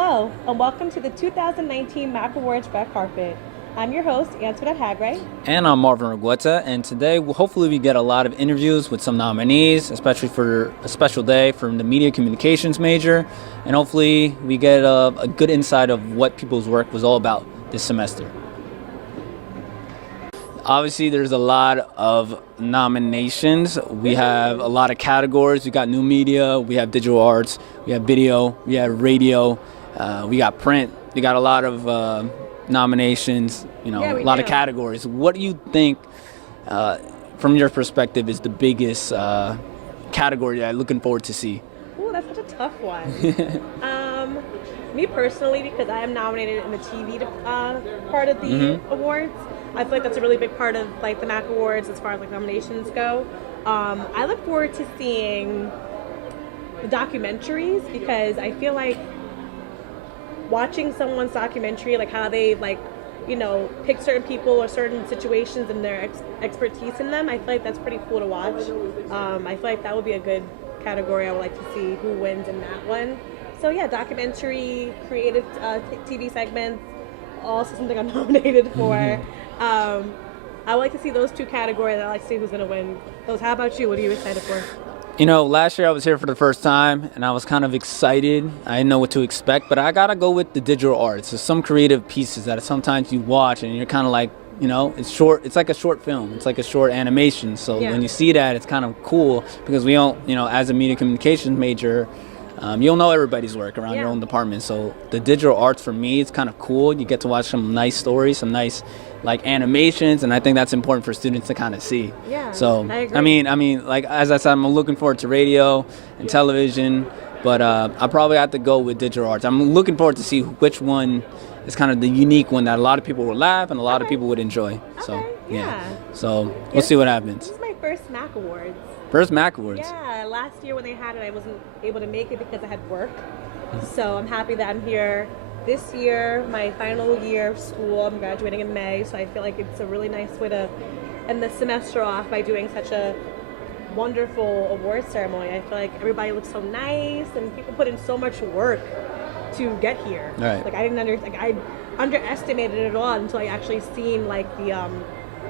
Hello, and welcome to the 2019 MAC Awards Red Carpet. I'm your host, Antoinette Hagray. And I'm Marvin Regueta, and today hopefully we get a lot of interviews with some nominees, especially for a special day from the media communications major, and hopefully we get a good insight of what people's work was all about this semester. Obviously, there's a lot of nominations. We have a lot of categories. We got new media, we have digital arts, we have video, we have radio, we got print. We got a lot of nominations, a lot of categories. What do you think, from your perspective, is the biggest category that you're looking forward to see? Ooh, that's such a tough one. Me personally, because I am nominated in the TV part of the awards, I feel like that's a really big part of the MAC Awards as far as nominations go. I look forward to seeing the documentaries because I feel like watching someone's documentary, how they pick certain people or certain situations and their expertise in them, I feel like that's pretty cool to watch. I feel like that would be a good category. I would like to see who wins in that one. So yeah, documentary, creative TV segments, also something I'm nominated for. I would like to see those two categories. I like to see who's going to win those. How about you? What are you excited for? Last year I was here for the first time, and I was kind of excited. I didn't know what to expect, but I got to go with the digital arts. There's some creative pieces that sometimes you watch, and you're kind of like, it's short. It's like a short film. It's like a short animation. So when you see that, it's kind of cool because we don't, as a media communications major, you don't know everybody's work around your own department. So the digital arts for me, it's kind of cool. You get to watch some nice stories, some nice animations, and I think that's important for students to kind of see. Yeah. So I agree. I mean, as I said, I'm looking forward to radio and television, but I probably have to go with digital arts. I'm looking forward to see which one is kind of the unique one that a lot of people will laugh and a lot of people would enjoy. So So we'll see what happens. This is my first MAC Awards. First MAC Awards. Yeah, last year when they had it, I wasn't able to make it because I had work. So I'm happy that I'm here this year, my final year of school. I'm graduating in May, so I feel like it's a really nice way to end the semester off by doing such a wonderful award ceremony. I feel like everybody looks so nice, and people put in so much work to get here. Right. I underestimated it all until I actually seen the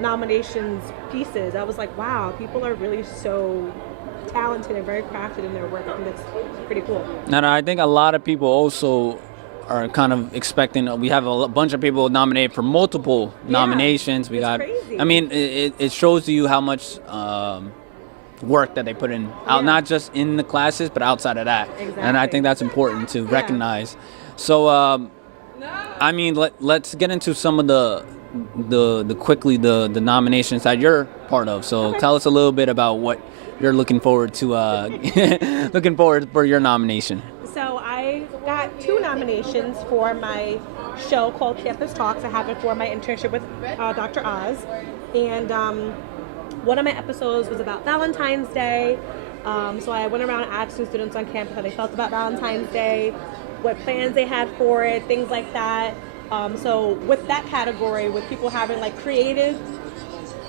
nominations pieces. I was like, wow, people are really so talented and very crafted in their work. I think that's pretty cool. And I think a lot of people also are kind of expecting. We have a bunch of people nominated for multiple nominations. We got. Crazy. I mean, it shows you how much work that they put in, out not just in the classes, but outside of that. Exactly. And I think that's important to recognize. So, I mean, let's get into some of the nominations that you're part of. So tell us a little bit about what you're looking forward to. Looking forward for your nomination. So I got 2 nominations for my show called Campus Talks. I have it for my internship with Dr. Oz. And one of my episodes was about Valentine's Day. So I went around asking students on campus how they felt about Valentine's Day, what plans they had for it, things like that. So with that category, with people having creative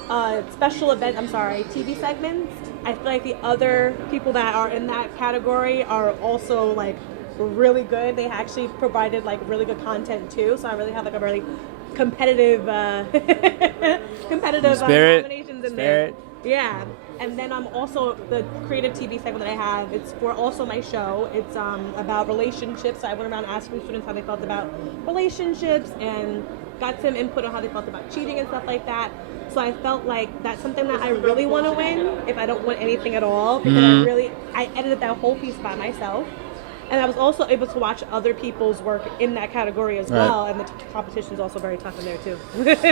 TV segments, I feel like the other people that are in that category are also really good. They actually provided really good content too. So I really have a really competitive nominations in there. Yeah. And then also the creative TV segment that I have, it's for also my show. It's about relationships. So I went around asking students how they felt about relationships and got some input on how they felt about cheating and stuff like that. So I felt like that's something that I really want to win if I don't win anything at all, because I edited that whole piece by myself. And I was also able to watch other people's work in that category as well, and the competition is also very tough in there too.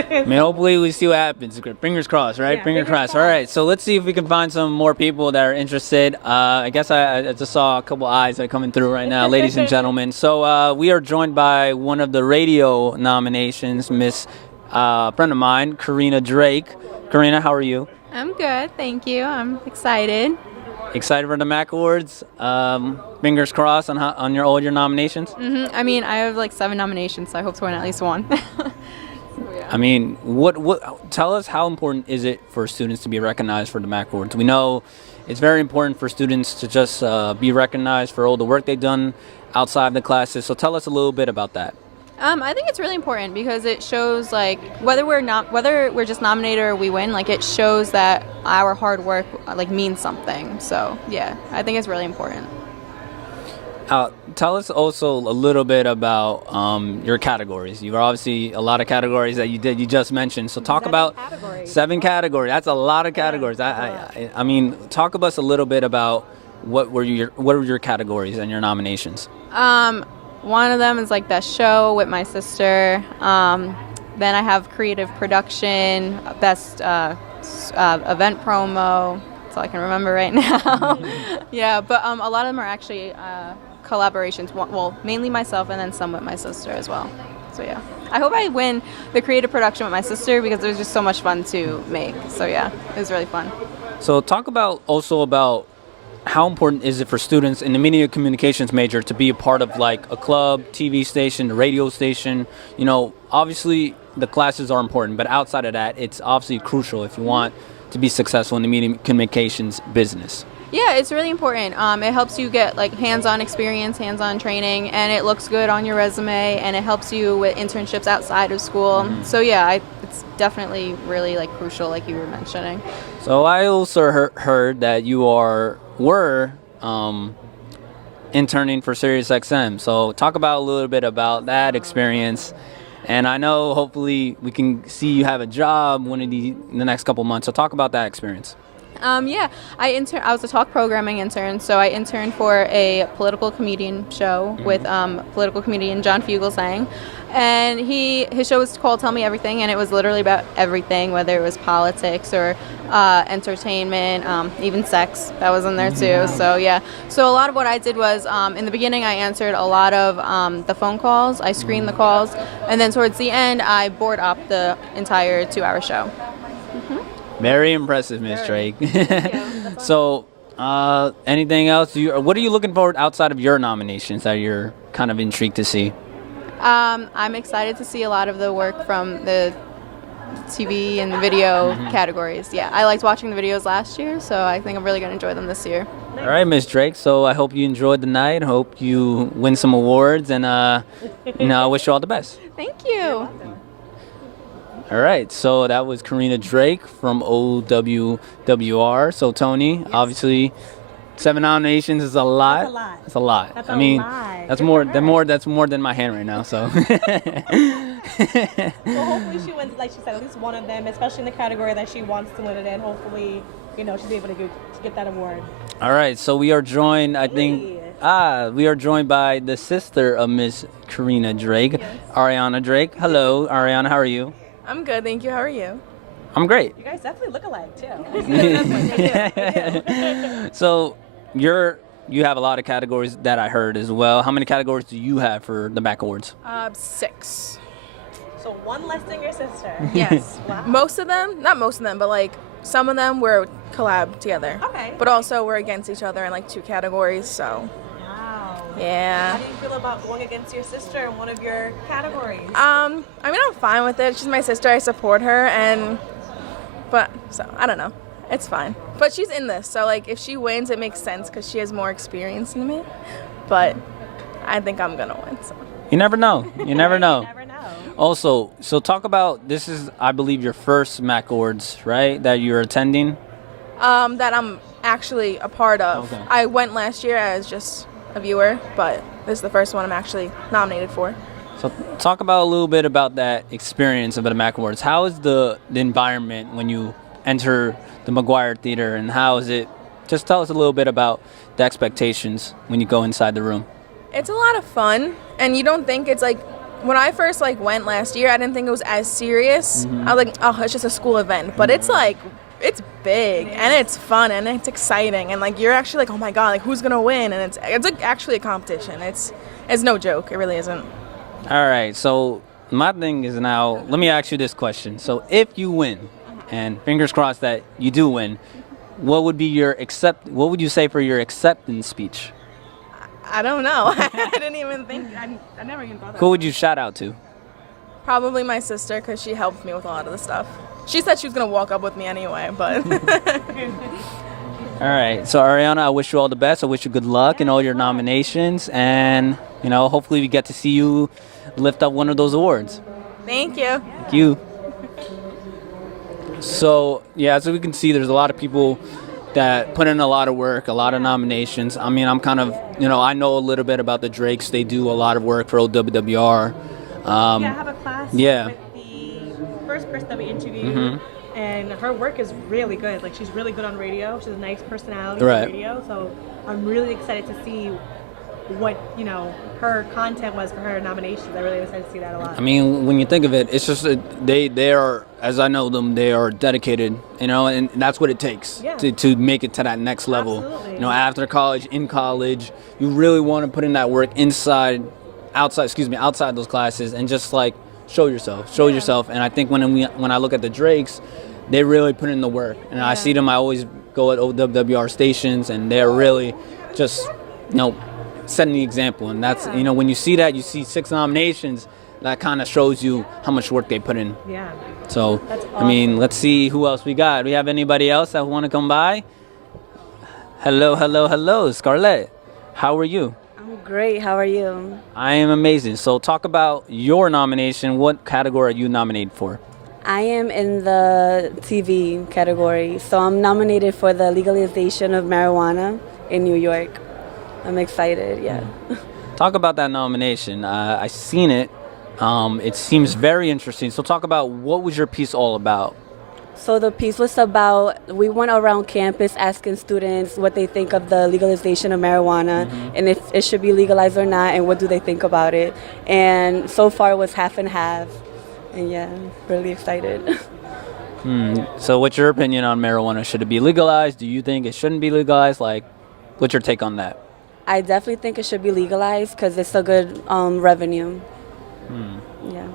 I mean, hopefully we see what happens. Fingers crossed, right? Yeah, fingers crossed. All right, so let's see if we can find some more people that are interested. I guess I just saw a couple eyes that are coming through right now, ladies and gentlemen. So we are joined by one of the radio nominations, Miss friend of mine, Karina Drake. Karina, how are you? I'm good, thank you. I'm excited. Excited for the MAC Awards? Fingers crossed on all your nominations? I mean, I have 7 nominations, so I hope to win at least one. So, yeah. I mean, what? Tell us how important is it for students to be recognized for the MAC Awards? We know it's very important for students to just be recognized for all the work they've done outside the classes. So tell us a little bit about that. I think it's really important because it shows like whether we're just nominated or we win, like it shows that our hard work like means something. So yeah, I think it's really important. Tell us also a little bit about your categories. You are obviously a lot of categories that you just mentioned. So talk about categories. 7 categories. That's a lot of categories. I mean, talk to us a little bit about what were your categories and your nominations. One of them is like best show with my sister. Then I have creative production, best event promo. That's all I can remember right now. Yeah, but a lot of them are actually collaborations. Well, mainly myself and then some with my sister as well. So yeah, I hope I win the creative production with my sister because it was just so much fun to make. So yeah, it was really fun. So talk about how important is it for students in the media communications major to be a part of like a club, TV station, a radio station? You know, obviously the classes are important, but outside of that, it's obviously crucial if you want to be successful in the media communications business. Yeah, it's really important. It helps you get like hands-on experience, hands-on training, and it looks good on your resume, and it helps you with internships outside of school. So yeah, it's definitely really like crucial, like you were mentioning. So I also heard that you were interning for SiriusXM. So talk about a little bit about that experience. And I know hopefully we can see you have a job in the next couple months. So talk about that experience. Yeah, I was a talk programming intern, so I interned for a political comedian show with political comedian John Fugelsang, and his show was called Tell Me Everything, and it was literally about everything, whether it was politics or entertainment, even sex. That was in there too. So yeah, so a lot of what I did was in the beginning I answered a lot of the phone calls, I screened the calls, and then towards the end I board up the entire 2-hour show. Very impressive, Miss Drake. So, anything else? What are you looking forward outside of your nominations that you're kind of intrigued to see? I'm excited to see a lot of the work from the TV and video categories. Yeah, I liked watching the videos last year, so I think I'm really going to enjoy them this year. All right, Miss Drake. So I hope you enjoyed the night. Hope you win some awards, and I wish you all the best. Thank you. All right, so that was Karina Drake from OWWR. So Toni, obviously, 7 nominations is a lot. That's a lot. That's a lot. That's I mean, a lot. that's Good more for than her. that's more than my hand right now. So. Well, hopefully she wins, like she said, at least one of them, especially in the category that she wants to win it in. Hopefully, she'll be able to get that award. All right, so we are joined, I think, we are joined by the sister of Miss Karina Drake, Ariana Drake. Hello, Ariana, how are you? I'm good, thank you. How are you? I'm great. You guys definitely look alike, too. So you have a lot of categories that I heard as well. How many categories do you have for the MAC Awards? 6. So one less than your sister. Yes. Wow. Most of them, not most of them, but like some of them were collab together. Okay. But also we're against each other in like 2 categories, so Wow. yeah. How do you feel about going against your sister in one of your categories? I mean, I'm fine with it. She's my sister. I support her, but I don't know. It's fine. But she's in this, so like if she wins, it makes sense because she has more experience than me. But I think I'm gonna win. So. You never know. You never know. You never know. Also, so talk about, this is, I believe, your first MAC Awards, right, that you're attending? That I'm actually a part of. Okay. I went last year as just a viewer, but this is the first one I'm actually nominated for. So talk about a little bit about that experience of the MAC Awards. How is the environment when you enter the McGuire Theater, and how is it? Just tell us a little bit about the expectations when you go inside the room. It's a lot of fun, and you don't think it's like, when I first like went last year, I didn't think it was as serious. I was like, oh, it's just a school event, but it's like, it's big and it's fun and it's exciting, and like you're actually like, oh my god, like who's gonna win? And it's like actually a competition. It's no joke. It really isn't. All right, so my thing is now, let me ask you this question. So if you win, and fingers crossed that you do win, what would you say for your acceptance speech? I don't know. I didn't even think. I never even thought that. Who would you shout out to? Probably my sister, because she helped me with a lot of the stuff. She said she was going to walk up with me anyway, but... All right. So, Ariana, I wish you all the best. I wish you good luck in all your nominations. And, hopefully we get to see you lift up one of those awards. Thank you. Thank you. So, yeah, as we can see, there's a lot of people that put in a lot of work, a lot of nominations. I mean, I'm kind of, I know a little bit about the Drakes. They do a lot of work for OWWR. I have a class with the first person that we interviewed, and her work is really good. Like, she's really good on radio. She has a nice personality on radio, so I'm really excited to see what, her content was for her nominations. I really excited to see that a lot. I mean, when you think of it, it's just they are, as I know them, they are dedicated, and that's what it takes to make it to that next level. Absolutely. After college, in college, you really want to put in that work outside those classes and just like show yourself. And I think when I look at the Drakes, they really put in the work. And I see them, I always go at OWWR stations, and they're really just, setting the example. And that's, when you see that, you see 6 nominations, that kind of shows you how much work they put in. Yeah. So, that's awesome. I mean, let's see who else we got. Do we have anybody else that want to come by? Hello, Scarlett. How are you? I'm great. How are you? I am amazing. So talk about your nomination. What category are you nominated for? I am in the TV category. So I'm nominated for the legalization of marijuana in New York. I'm excited, yeah. Talk about that nomination. I seen it. It seems very interesting. So talk about, what was your piece all about? So the piece was about, we went around campus asking students what they think of the legalization of marijuana and if it should be legalized or not, and what do they think about it. And so far it was half and half. And yeah, really excited. So what's your opinion on marijuana? Should it be legalized? Do you think it shouldn't be legalized? Like, what's your take on that? I definitely think it should be legalized because it's a good revenue. Yeah.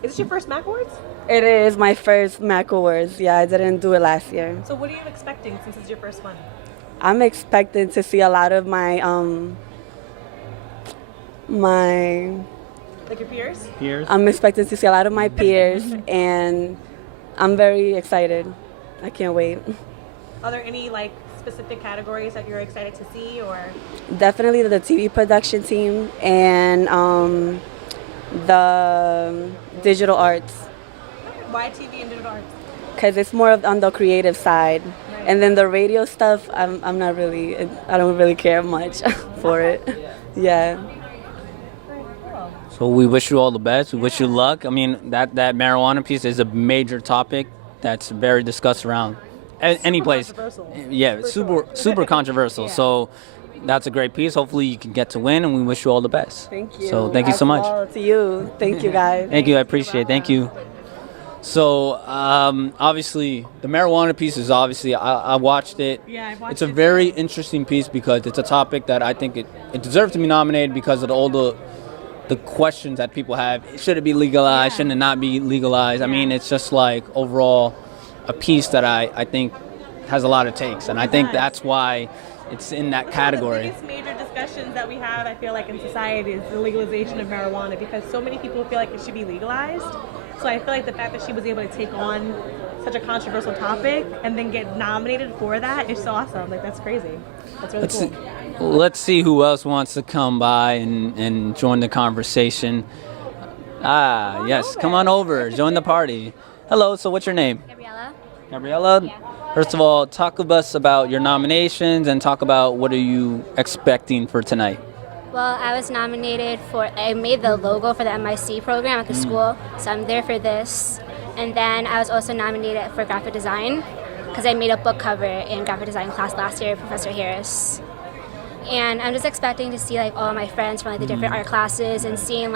Is this your first Mac Awards? It is my first Mac Awards. Yeah, I didn't do it last year. So what are you expecting since it's your first one? I'm expecting to see a lot of my Like your peers? I'm expecting to see a lot of my peers, and I'm very excited. I can't wait. Are there any specific categories that you're excited to see, or? Definitely the TV production team and the digital arts. Why TV and digital arts? Because it's more on the creative side. Right. And then the radio stuff, I don't really care much for it. Yeah. So we wish you all the best. We wish you luck. I mean, that marijuana piece is a major topic that's very discussed around any place. Yeah, super controversial. Yeah. So that's a great piece. Hopefully you can get to win, and we wish you all the best. Thank you. So thank you so much. To you. Thank you, guys. Thank you. I appreciate it. Thank you. So obviously the marijuana piece is I watched it. Yeah, I watched it. It's a very interesting piece because it's a topic that I think it deserves to be nominated because of all the questions that people have. Should it be legalized? Shouldn't it not be legalized? I mean, it's just overall a piece that I think has a lot of takes, and I think that's why it's in that category. One of the biggest major discussions that we have, I feel like, in society is the legalization of marijuana, because so many people feel like it should be legalized. So I feel like the fact that she was able to take on such a controversial topic and then get nominated for that is so awesome. That's crazy. That's really cool. Let's see who else wants to come by and join the conversation. Yes, come on over. Join the party. Hello, so what's your name? Gabriella? Yeah. First of all, talk to us about your nominations and talk about what are you expecting for tonight. Well, I was nominated I made the logo for the MIC program at the school, so I'm there for this. And then I was also nominated for graphic design because I made a book cover in graphic design class last year with Professor Harris. And I'm just expecting to see all my friends from the different art classes and seeing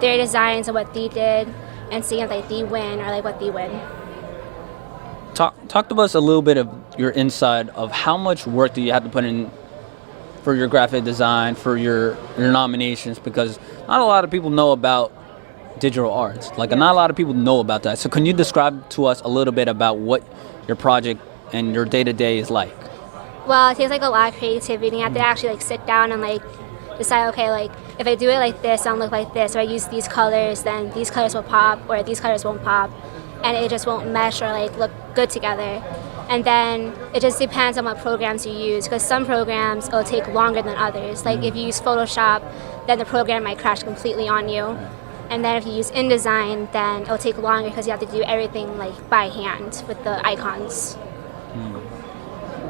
their designs and what they did and seeing if they win or what they win. Talk to us a little bit of your inside of how much work do you have to put in for your graphic design, for your nominations, because not a lot of people know about digital arts. Not a lot of people know about that. So can you describe to us a little bit about what your project and your day-to-day is like? Well, it takes a lot of creativity. You have to actually sit down and decide, okay, if I do it like this, I'll look like this. If I use these colors, then these colors will pop, or these colors won't pop, and it just won't mesh or like look good together. And then it just depends on what programs you use, because some programs will take longer than others. Like if you use Photoshop, then the program might crash completely on you. And then if you use InDesign, then it'll take longer because you have to do everything like by hand with the icons.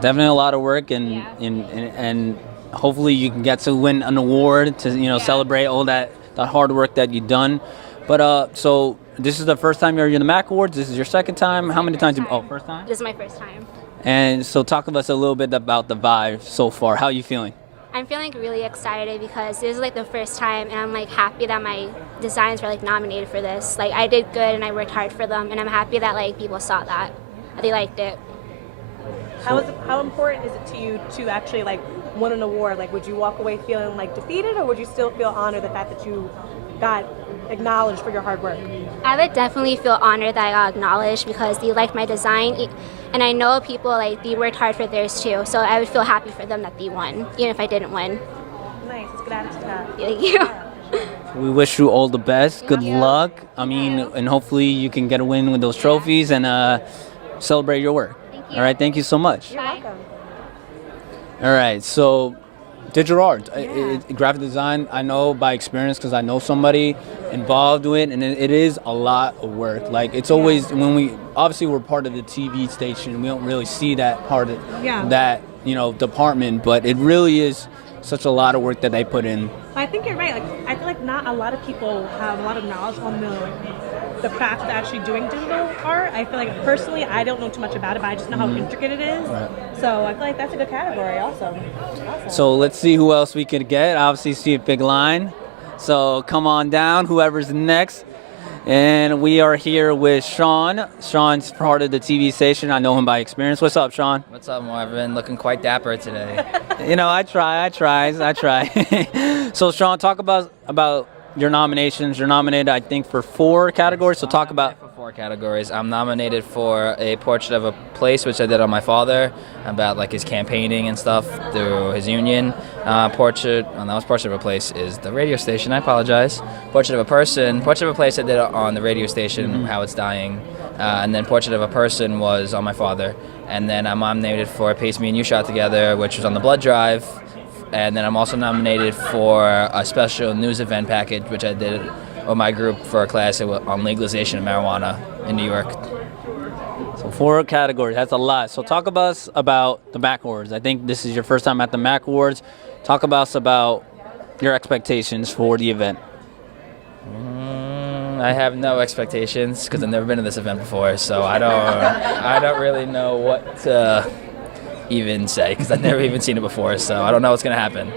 Definitely a lot of work, and hopefully you can get to win an award to celebrate all that hard work that you've done. But so this is the first time you're in the MAC Awards. This is your second time. How many times? First time. This is my first time. And so talk to us a little bit about the vibe so far. How are you feeling? I'm feeling really excited because this is like the first time, and I'm like happy that my designs were like nominated for this. Like I did good and I worked hard for them, and I'm happy that like people saw that they liked it. How important is it to you to actually like win an award? Like, would you walk away feeling like defeated, or would you still feel honored the fact that you got acknowledged for your hard work? I would definitely feel honored that I got acknowledged because they liked my design, and I know people like they worked hard for theirs too. So I would feel happy for them that they won, even if I didn't win. Nice, it's good attitude to have. Thank you. We wish you all the best. Good luck. I mean, and hopefully you can get a win with those trophies and celebrate your work. Thank you. All right, thank you so much. You're welcome. All right, so digital art, graphic design, I know by experience because I know somebody involved with it, and it is a lot of work. Like it's always, when we're part of the TV station, we don't really see that part of that, department, but it really is such a lot of work that they put in. I think you're right. Like I feel like not a lot of people have a lot of knowledge on the craft of actually doing digital art. I feel like personally I don't know too much about it, but I just know how intricate it is. Right. So I feel like that's a good category also. Awesome. So let's see who else we could get. Obviously see a big line. So come on down, whoever's next. And we are here with Sean. Sean's part of the TV station. I know him by experience. What's up, Sean? What's up, Marvin? Looking quite dapper today. I try. So Sean, talk about your nominations. You're nominated, I think, for 4 categories. So talk about. For 4 categories. I'm nominated for a portrait of a place, which I did on my father, about like his campaigning and stuff through his union. Portrait of a place is the radio station. I apologize. Portrait of a person. Portrait of a place I did on the radio station, how it's dying. And then portrait of a person was on my father. And then I'm nominated for a piece me and you shot together, which was on the blood drive. And then I'm also nominated for a special news event package, which I did with my group for a class on legalization of marijuana in New York. So 4 categories, that's a lot. So talk about the MAC Awards. I think this is your first time at the MAC Awards. Talk about your expectations for the event. I have no expectations because I've never been to this event before, so I don't really know what to even say because I've never even seen it before, so I don't know what's going to happen.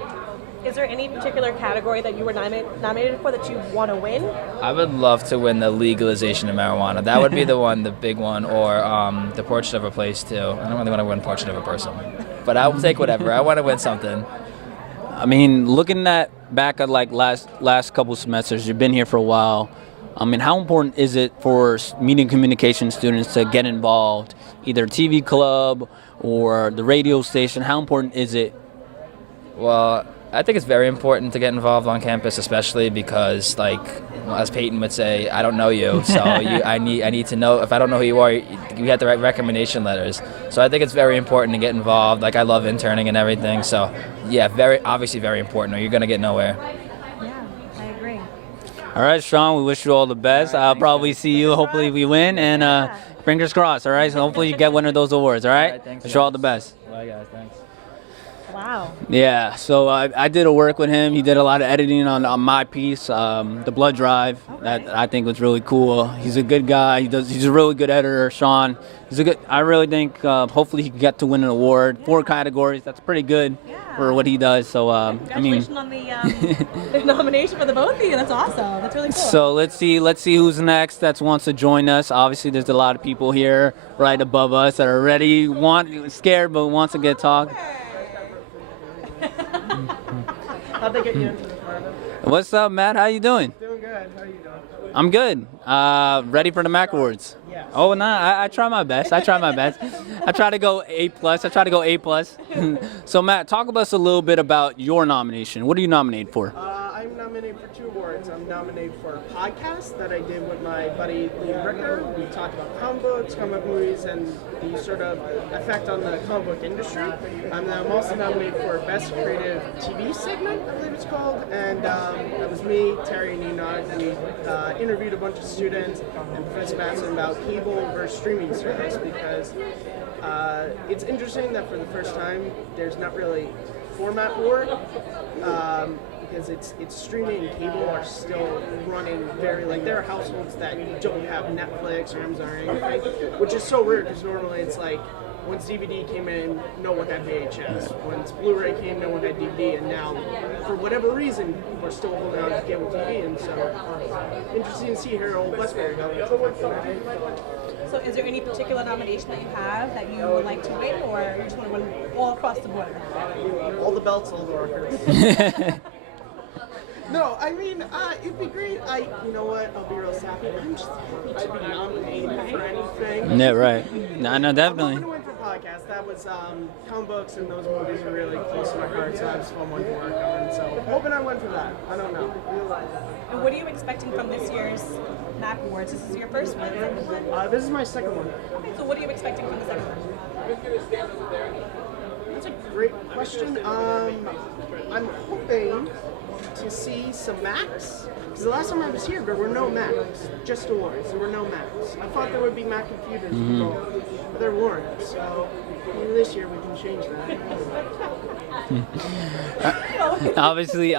Is there any particular category that you were nominated for that you want to win? I would love to win the legalization of marijuana. That would be the big one, or the portrait of a place too. I don't really want to win portrait of a person, but I'll take whatever. I want to win something. I mean, looking back at like last couple semesters, you've been here for a while. I mean, how important is it for media and communication students to get involved, either TV club or the radio station? How important is it? Well, I think it's very important to get involved on campus, especially because, like, as Peyton would say, I don't know you, so I need to know. If I don't know who you are, you have to write recommendation letters. So I think it's very important to get involved. Like, I love interning and everything, so yeah, obviously very important, or you're gonna get nowhere. Yeah, I agree. All right, Sean, we wish you all the best. I'll probably see you. Hopefully we win, and fingers crossed, all right? So hopefully you get one of those awards, all right? Thanks, wish you all the best. Bye, guys. Thanks. Wow. Yeah, so I did a work with him. He did a lot of editing on my piece, the blood drive. Okay. That I think was really cool. He's a good guy. He's a really good editor, Sean. I really think hopefully he can get to win an award. 4 categories. That's pretty good for what he does. So congratulations on the nomination for the both of you. That's awesome. That's really cool. So let's see who's next that wants to join us. Obviously, there's a lot of people here right above us that are already scared but wants to get talk. How'd they get you into this, Marvin? What's up, Matt? How you doing? Doing good. How are you doing? I'm good. Ready for the MAC Awards? Yes. Oh, no, I try my best. I try to go A+. So, Matt, talk to us a little bit about your nomination. What are you nominated for? I'm nominated nominated for 2 awards. I'm nominated for a podcast that I did with my buddy Liam Ricker. We talked about comic books, comic book movies, and the sort of effect on the comic book industry. And then I'm also nominated for Best Creative TV Segment, I believe it's called. And that was me, Terry, and Enoch. We interviewed a bunch of students and Professor Batson about cable versus streaming service, because it's interesting that for the first time there's not really format war, because it's streaming and cable are still running very, like, there are households that don't have Netflix or Amazon or anything, which is so weird because normally it's like once DVD came in, no one had VHS. Once Blu-ray came, no one had DVD, and now for whatever reason people are still holding on to cable TV, and so interesting to see here old Westbury go. So is there any particular nomination that you have that you would like to win, or you just want to win all across the board? All the belts, all the records. No, I mean, it'd be great. You know what? I'll be real sappy. I'm just happy to be nominated for anything. Yeah, right. No, definitely. I'm hoping to win for podcast. That was comic books and those movies are really close to my heart, so that was a fun one to work on. So hoping I win for that. I don't know. And what are you expecting from this year's MAC Awards? This is your first one, second one? This is my second one. Okay, so what are you expecting from the second one? That's a great question. I'm hoping to see some Macs. Because the last time I was here, there were no Macs, just awards. There were no Macs. I thought there would be Mac computers involved, but there weren't. So maybe this year we can change that. Obviously,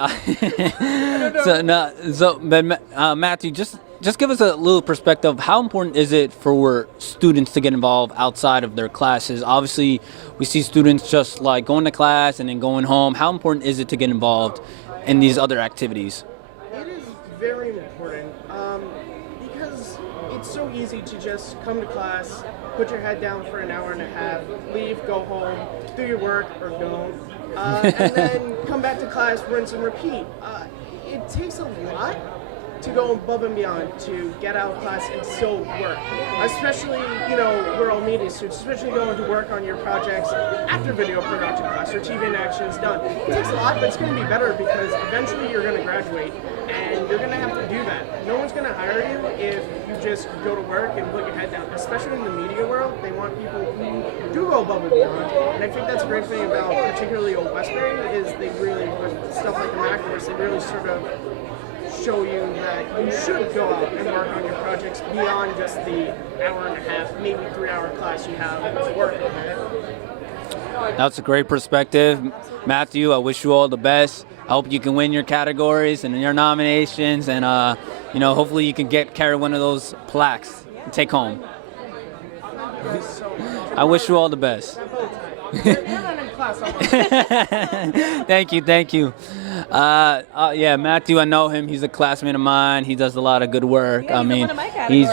Matthew, just give us a little perspective. How important is it for students to get involved outside of their classes? Obviously, we see students just like going to class and then going home. How important is it to get involved in these other activities? It is very important because it's so easy to just come to class, put your head down for an hour and a half, leave, go home, do your work or don't, and then come back to class, rinse and repeat. It takes a lot to go above and beyond to get out of class and still work. Especially, we're all media students, especially going to work on your projects after video production class or TV and action is done. It takes a lot, but it's going to be better because eventually you're going to graduate and you're going to have to do that. No one's going to hire you if you just go to work and put your head down. Especially in the media world, they want people who do go above and beyond. And I think that's a great thing about particularly Old Westbury is they really, with stuff like the Mac course, they really sort of show you that you should go out and work on your projects beyond just the hour and a half, maybe 3-hour class you have to work on it. That's a great perspective. Matthew, I wish you all the best. I hope you can win your categories and your nominations, and hopefully you can carry one of those plaques and take home. I wish you all the best. Thank you. Yeah, Matthew, I know him. He's a classmate of mine. He does a lot of good work. Yeah, I mean, he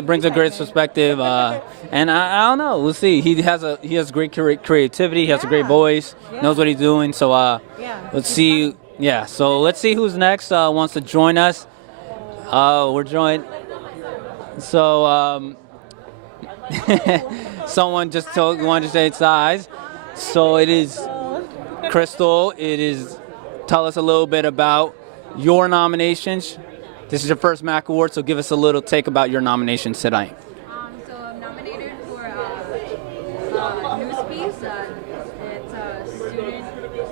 brings a great perspective. And I don't know. We'll see. He has great creativity. He has a great voice. Knows what he's doing. So let's see. Yeah. So let's see who's next. Wants to join us. We're joined. So someone just wanted to say its size. So it is Crystal. Tell us a little bit about your nominations. This is your first MAC Award, so give us a little take about your nominations tonight. So I'm nominated for a news piece. It's a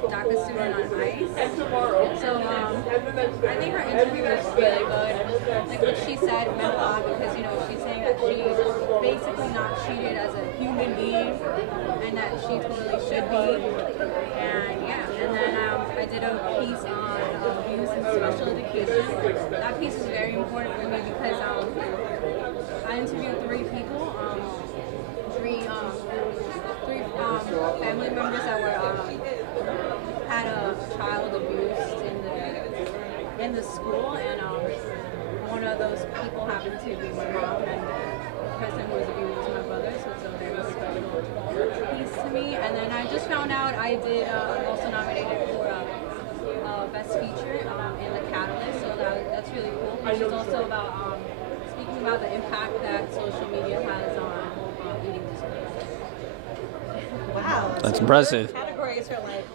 DACA student on ICE. So I think her interview was really good. Like what she said meant a lot because she's saying that she's basically not treated as a human being and that she totally should be. And then I did a piece on abuse in special education. That piece is very important for me because I interviewed 3 people, three family members that had a child abused in the school, and one of those people happened to be my mom, and the person who was abused was my brother, so it's a very special piece to me. And then I just found out I did also nominated for Best Feature in the Catalyst, so that's really cool. Which is also about speaking about the impact that social media has on eating disorders. Wow. That's impressive. Categories are like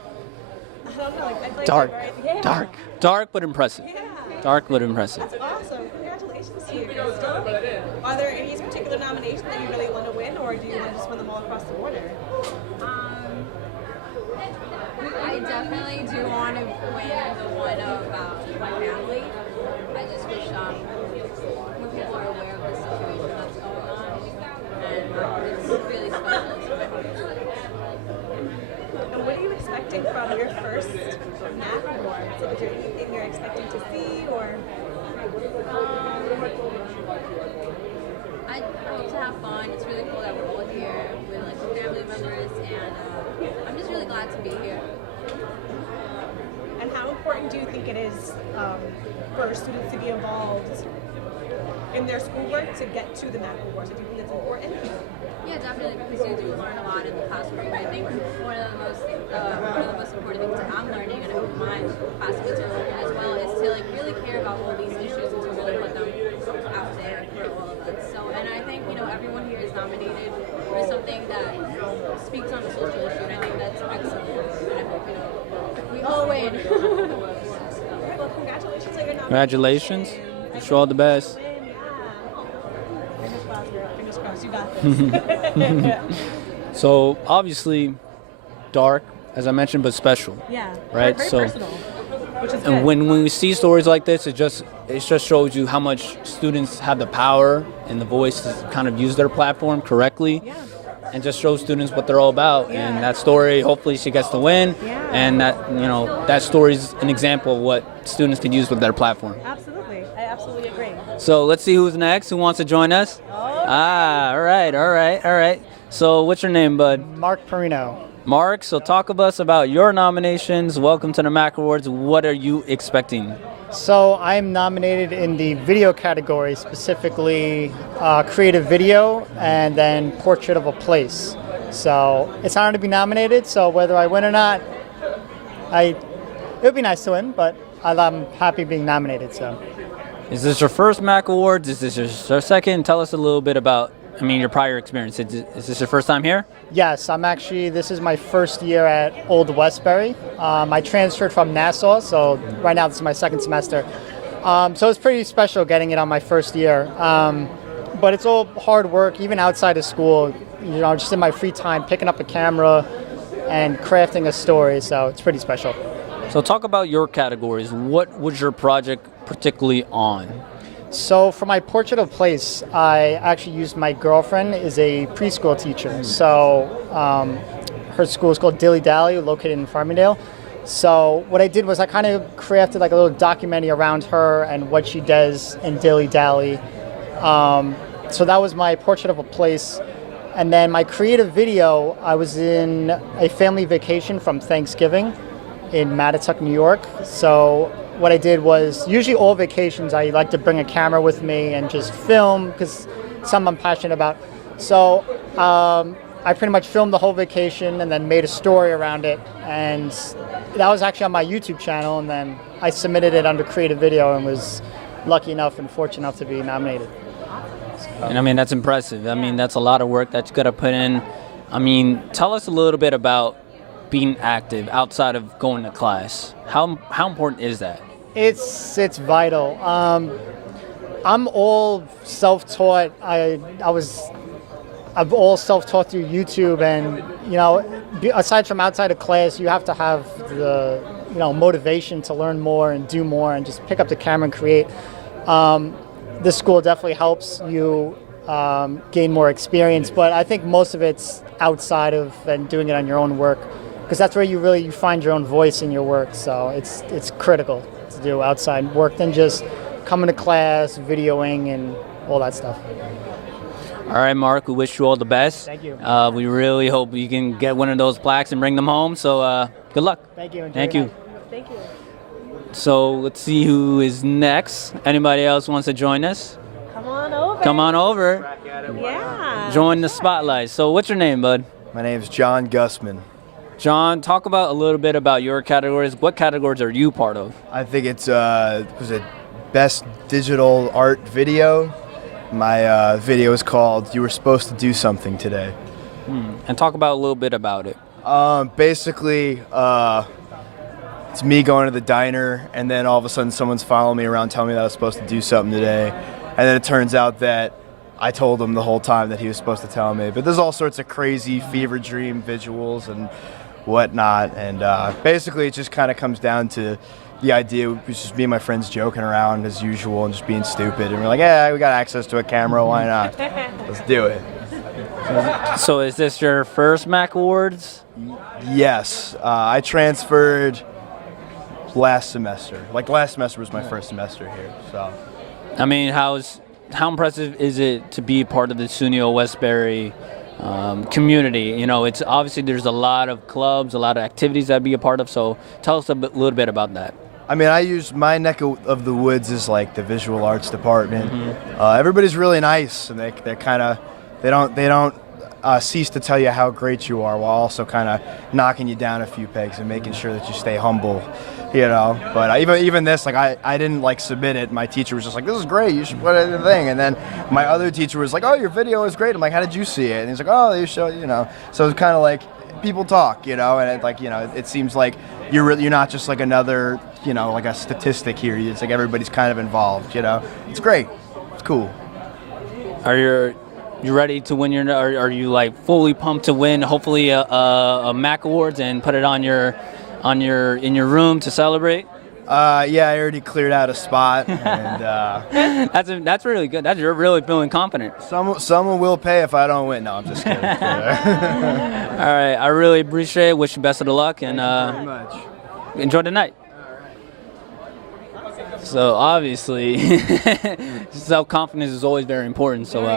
I don't know. Like, I feel like Dark. they're very- yeah. Dark but impressive. Yeah. Dark but impressive. That's awesome. Congratulations to you, Crystal. Are there any particular nominations that you really want to win, or do you want to just win them all across the border? I definitely do want to win the one about my family. I just wish more people are aware of the situation that's going on, and it's really special. It's my heart. And what are you expecting from your first Mac Awards? Is there anything you're expecting to see, or? I hope to have fun. It's really cool that we're all here with like the family members, and I'm just really glad to be here. And how important do you think it is for students to be involved in their schoolwork to get to the Mac Awards? Do you think it's important? Yeah, definitely, because you do learn a lot in the classroom. I think one of the most important things that I'm learning, and I hope my classmates are learning as well, is to like really care about all these issues and to really put them out there for all of us. So, and I think everyone here is nominated for something that speaks on a social issue, and I think that's excellent. And I hope we all win. Well, congratulations on your nomination. Congratulations. Wish you all the best. Fingers crossed, girl. Fingers crossed. You got this. So obviously, dark, as I mentioned, but special. Yeah. Right. Very So, personal, which is and good. when we see stories like this, it just shows you how much students have the power and the voice to kind of use their platform correctly. Yeah. And just show students what they're all about. Yeah. And that story, hopefully she gets to win. Yeah. And that story's an example of what students can use with their platform. Absolutely. I absolutely agree. So let's see who's next. Who wants to join us? Oh. All right. So what's your name, bud? Mark Perino. Mark, so talk to us about your nominations. Welcome to the Mac Awards. What are you expecting? So I'm nominated in the video category, specifically creative video and then portrait of a place. So it's an honor to be nominated. So whether I win or not, it would be nice to win, but I'm happy being nominated. So. Is this your first Mac Awards? Is this your second? Tell us a little bit about, your prior experience. Is this your first time here? Yes, this is my first year at Old Westbury. I transferred from Nassau, so right now this is my second semester. So it's pretty special getting it on my first year. But it's all hard work, even outside of school, just in my free time, picking up a camera and crafting a story, so it's pretty special. So talk about your categories. What was your project particularly on? So for my portrait of place, I actually used my girlfriend is a preschool teacher. So her school is called Dilly Dally, located in Farmingdale. So what I did was I kind of crafted like a little documentary around her and what she does in Dilly Dally. So that was my portrait of a place. And then my creative video, I was in a family vacation from Thanksgiving in Mattituck, New York. So what I did was, usually all vacations, I like to bring a camera with me and just film, because it's something I'm passionate about. So I pretty much filmed the whole vacation and then made a story around it. And that was actually on my YouTube channel. And then I submitted it under creative video and was lucky enough and fortunate enough to be nominated. And that's impressive. That's a lot of work that you got to put in. Tell us a little bit about being active outside of going to class. How important is that? It's vital. I'm all self-taught. I'm all self-taught through YouTube, and aside from outside of class, you have to have the motivation to learn more and do more and just pick up the camera and create. This school definitely helps you gain more experience, but I think most of it's outside of and doing it on your own work, because that's where you find your own voice in your work. So it's critical to do outside work than just coming to class, videoing, and all that stuff. All right, Mark, we wish you all the best. Thank you. We really hope you can get one of those plaques and bring them home. So good luck. Thank you. Thank you. Thank you. So let's see who is next. Anybody else wants to join us? Come on over. Come on over. Yeah. Join the spotlight. So what's your name, bud? My name's John Gussman. John, talk about a little bit about your categories. What categories are you part of? I think it was a best digital art video. My video is called "You Were Supposed to Do Something Today." And talk about a little bit about it. Basically, it's me going to the diner, and then all of a sudden someone's following me around telling me that I was supposed to do something today. And then it turns out that I told him the whole time that he was supposed to tell me. But there's all sorts of crazy fever dream visuals and whatnot. And basically it just kind of comes down to the idea was just me and my friends joking around as usual and just being stupid. And we're like, yeah, we got access to a camera, why not? Let's do it. So is this your first Mac Awards? Yes. I transferred last semester. Like last semester was my first semester here. So. I mean, how impressive is it to be part of the SUNY Westbury community? You know, it's obviously there's a lot of clubs, a lot of activities that be a part of. So tell us little bit about that. I mean, I use my neck of the woods is like the visual arts department. Everybody's really nice, and they don't cease to tell you how great you are, while also kind of knocking you down a few pegs and making sure that you stay humble, you know. But even this, like I didn't like submit it. My teacher was just like, "This is great. You should put it in the thing." And then my other teacher was like, "Oh, your video is great." I'm like, "How did you see it?" And he's like, "Oh, you show, you know." So it's kind of like people talk, you know, and it, like, you know, it seems like you're not just like another, you know, like a statistic here. It's like everybody's kind of involved, you know. It's great. It's cool. Are you ready to win your? Are you like fully pumped to win? Hopefully a Mac Awards and put it in your room to celebrate. Yeah, I already cleared out a spot, and that's really good. You're really feeling confident. Someone will pay if I don't win. No, I'm just kidding. All right, I really appreciate it. Wish you best of the luck, and very much. Enjoy the night. So obviously, self-confidence is always very important. So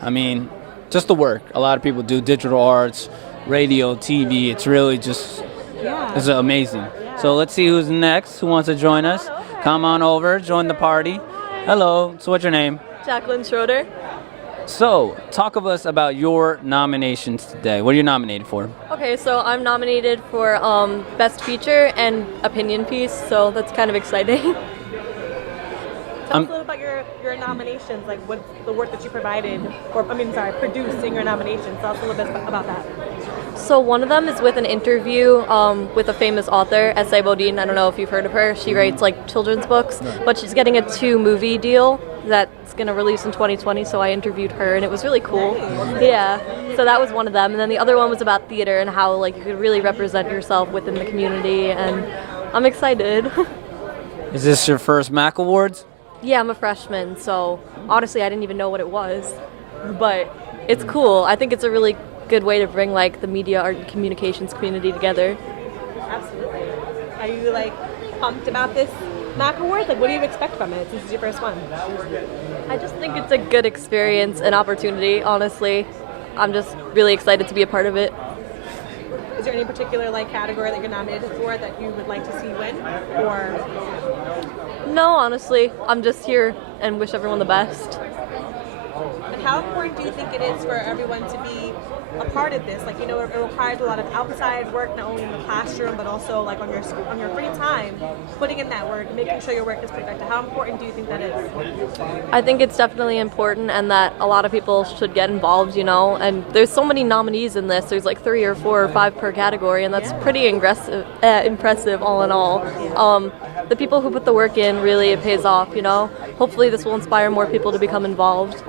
I mean, just the work. A lot of people do digital arts, radio, TV. It's really just it's amazing. So let's see who's next. Who wants to join us? Come on over, join the party. Hello. So what's your name? Jacqueline Schroeder. So talk to us about your nominations today. What are you nominated for? Okay, so I'm nominated for Best Feature and Opinion Piece, so that's kind of exciting. Tell us a little about your nominations, like what the work that you provided, produced in your nominations. Tell us a little bit about that. So one of them is with an interview with a famous author, S.A. Bodine. I don't know if you've heard of her. She writes like children's books, but she's getting a 2-movie deal that's going to release in 2020, so I interviewed her, and it was really cool. Yeah, so that was one of them. And then the other one was about theater and how like you could really represent yourself within the community, and I'm excited. Is this your first Mac Awards? Yeah, I'm a freshman, so honestly I didn't even know what it was, but it's cool. I think it's a really good way to bring like the media, art, and communications community together. Absolutely. Are you like pumped about this Mac Awards? Like, what do you expect from it? This is your first one. I just think it's a good experience and opportunity, honestly. I'm just really excited to be a part of it. Is there any particular like category that you're nominated for that you would like to see win? Or no, honestly, I'm just here and wish everyone the best. And how important do you think it is for everyone to be a part of this? Like, you know, it requires a lot of outside work, not only in the classroom, but also like on your free time, putting in that work, making sure your work is perfect. How important do you think that is? I think it's definitely important, and that a lot of people should get involved, you know, and there's so many nominees in this. There's like 3 or 4 or 5 per category, and that's pretty impressive all in all. The people who put the work in, really it pays off, you know. Hopefully this will inspire more people to become involved.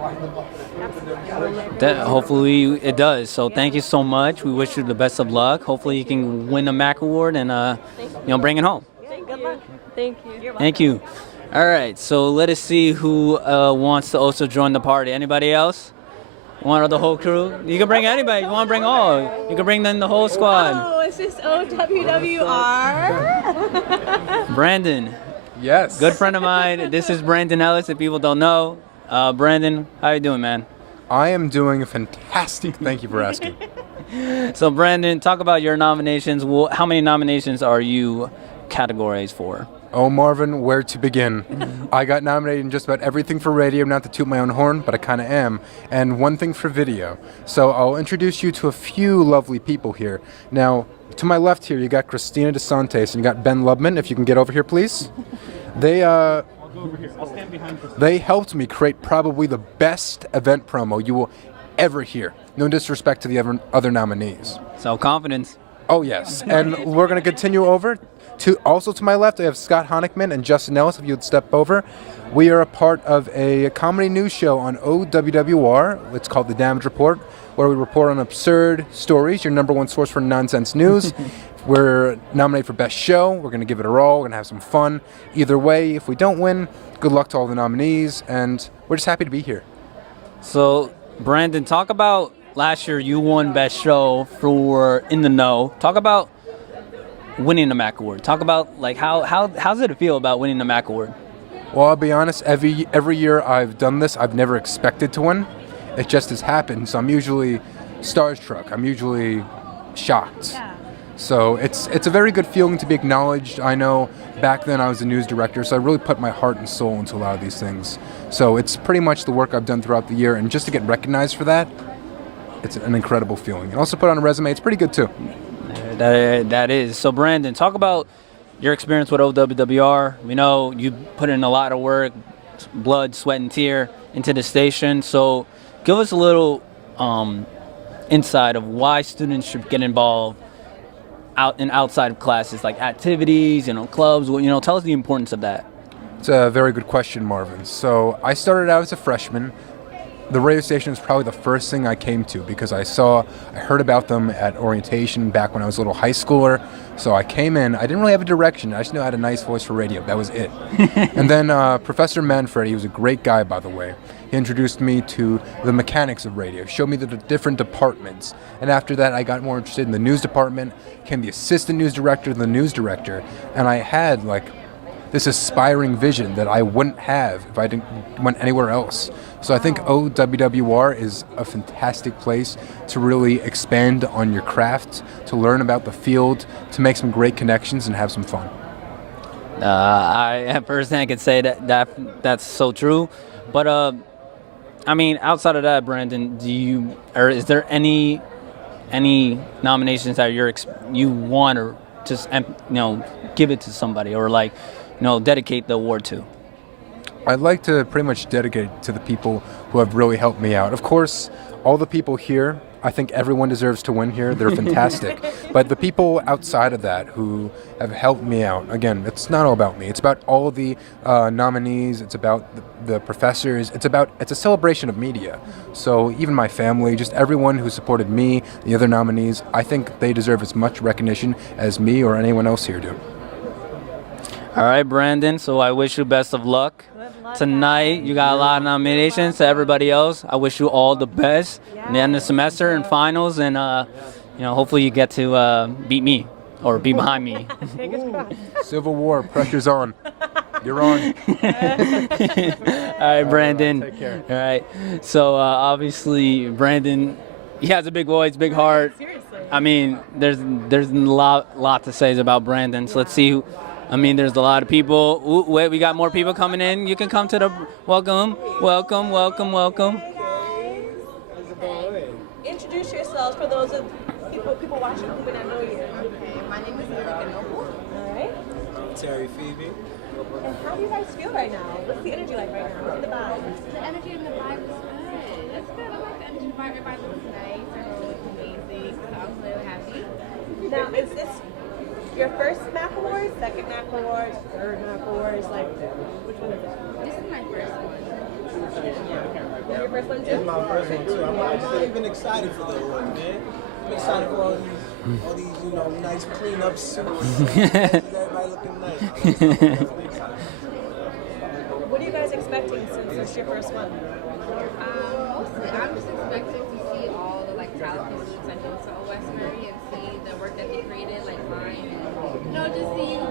Hopefully it does. So thank you so much. We wish you the best of luck. Hopefully you can win the Mac Award and bring it home. Good luck. Thank you. Thank you. All right. So let us see who wants to also join the party. Anybody else? Want the whole crew? You can bring anybody. You want to bring all. You can bring then the whole squad. Oh, it's just OWWR. Brandon. Yes. Good friend of mine. This is Brandon Ellis, if people don't know. Brandon, how you doing, man? I am doing fantastic. Thank you for asking. So, Brandon, talk about your nominations. How many nominations are you categorized for? Oh, Marvin, where to begin? I got nominated in just about everything for radio, not to toot my own horn, but I kind of am, and one thing for video. So I'll introduce you to a few lovely people here. Now, to my left here, you got Christina DeSantis, and you got Ben Lubman, if you can get over here, please. They helped me create probably the best event promo you will ever hear. No disrespect to the other nominees. Self-confidence. Oh, yes. And we're going to continue over. Also to my left, I have Scott Honickman and Justin Ellis, if you would step over. We are a part of a comedy news show on OWWR. It's called The Damage Report, where we report on absurd stories, your number one source for nonsense news. We're nominated for Best Show. We're going to give it a roll. We're going to have some fun. Either way, if we don't win, good luck to all the nominees, and we're just happy to be here. So, Brandon, talk about last year you won Best Show for In the Know. Talk about winning the MAC Award. Talk about like how's it feel about winning the MAC Award? Well, I'll be honest, every year I've done this, I've never expected to win. It just has happened, so I'm usually starstruck. I'm usually shocked. Yeah. So it's a very good feeling to be acknowledged. I know back then I was a news director, so I really put my heart and soul into a lot of these things. So it's pretty much the work I've done throughout the year, and just to get recognized for that, it's an incredible feeling. And also put on a resume, it's pretty good too. That is. So, Brandon, talk about your experience with OWWR. We know you put in a lot of work, blood, sweat, and tear into the station. So give us a little insight of why students should get involved outside of classes, like activities, clubs. Tell us the importance of that. It's a very good question, Marvin. So I started out as a freshman. The radio station was probably the first thing I came to because I heard about them at orientation back when I was a little high schooler. So I came in, I didn't really have a direction. I just knew I had a nice voice for radio. That was it. And then Professor Manfredi, he was a great guy, by the way. He introduced me to the mechanics of radio, showed me the different departments. And after that, I got more interested in the news department, became the assistant news director, the news director. And I had this aspiring vision that I wouldn't have if I didn't went anywhere else. So I think OWWR is a fantastic place to really expand on your craft, to learn about the field, to make some great connections and have some fun. I firsthand can say that's so true. But outside of that, Brandon, is there any nominations that you want, or just give it to somebody, or dedicate the award to? I'd like to pretty much dedicate it to the people who have really helped me out. Of course, all the people here, I think everyone deserves to win here. They're fantastic. But the people outside of that who have helped me out, again, it's not all about me. It's about all the nominees. It's about the professors. It's a celebration of media. So even my family, just everyone who supported me, the other nominees, I think they deserve as much recognition as me or anyone else here do. All right, Brandon. So I wish you best of luck. Tonight, you got a lot of nominations. To everybody else, I wish you all the best in the end of the semester and finals, and hopefully you get to beat me or be behind me. Civil War, pressure's on. You're on. All right, Brandon. Take care. All right. So obviously, Brandon, he has a big voice, big heart. Seriously. I mean, there's a lot to say about Brandon. So let's see who. There's a lot of people. Ooh, wait, we got more people coming in. You can come to the welcome. Introduce yourselves for those of people watching who may not know you. Okay, my name is Erika Noble. All right. I'm Terry Phoebe. And how do you guys feel right now? What's the energy like right now? What's the vibe? The energy in the vibe is good. It's good. I like the energy in the vibe. Everybody looks nice. Everyone looks amazing. So I'm really happy. Now, is this your first MAC Award, second MAC Award, third MAC Award? Which one is it? This is my first one. Your first one too? This is my first one too. I'm not even excited for the award, man. I'm excited for all these nice clean-up suits. Everybody looking nice. What are you guys expecting since it's your first one? Mostly, I'm just expecting to see all the talented students that go to West Murray and see the work that they created, mine, and just see who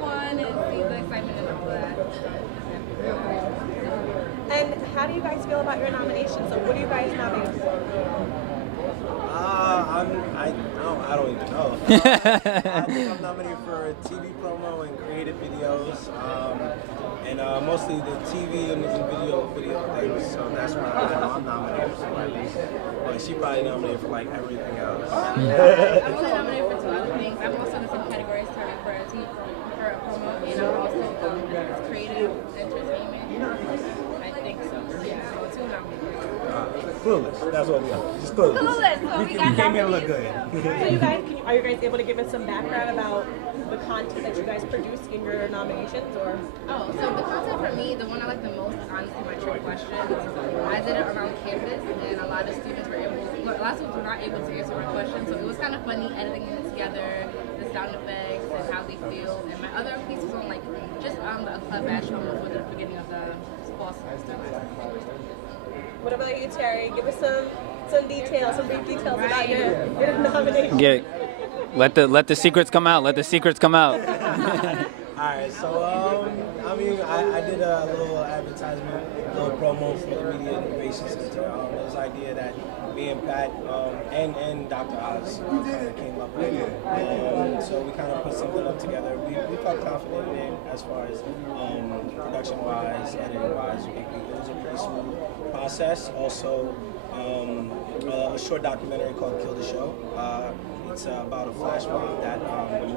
won and see the excitement and all that. And how do you guys feel about your nomination? So what are you guys nominated for? I don't even know. I think I'm nominated for TV promo and creative videos, and mostly the TV and video things. So that's what I'm nominated for at least. But she probably nominated for everything else. I'm only nominated for 2 other things. I'm also in the same category starting for a TV promo, and I'm also creative entertainment. I think so. So 2 nominees. Clueless. That's what we are. Just clueless. Clueless. So we got came here to look good. So you guys, are you guys able to give us some background about the content that you guys produce in your nominations, or? Oh, so the content for me, the one I like the most is honestly my trick questions. I did it around campus, and a lot of students were not able to answer my questions, so it was kind of funny editing it together, the sound effects and how they feel. And my other piece was on just on the club bash for the beginning of the fall semester. What about you, Terry? Give us some details, some brief details about your nomination. Let the secrets come out. Let the secrets come out. Alright, so I did a little advertisement, a little promo for the Media Innovation Center. It was an idea that me and Pat and Dr. Oz kind of came up with. So we kind of put something up together. We felt confident in it as far as production-wise, editing-wise. It was a pretty smooth process. Also, a short documentary called Kill the Show. It's about a flash mob that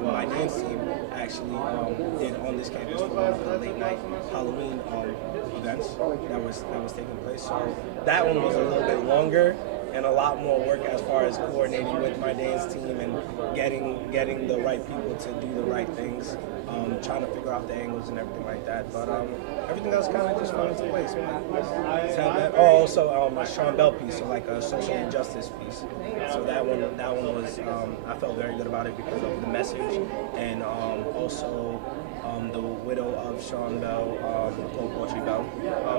my dance team actually did on this campus for one of the late night Halloween events that was taking place. So that one was a little bit longer and a lot more work as far as coordinating with my dance team and getting the right people to do the right things, trying to figure out the angles and everything like that. But everything else kind of just fell into place. Also a Sean Bell piece, so like a social injustice piece. So that one was I felt very good about it because of the message, and also the widow of Sean Bell, Nicole Poetry Bell.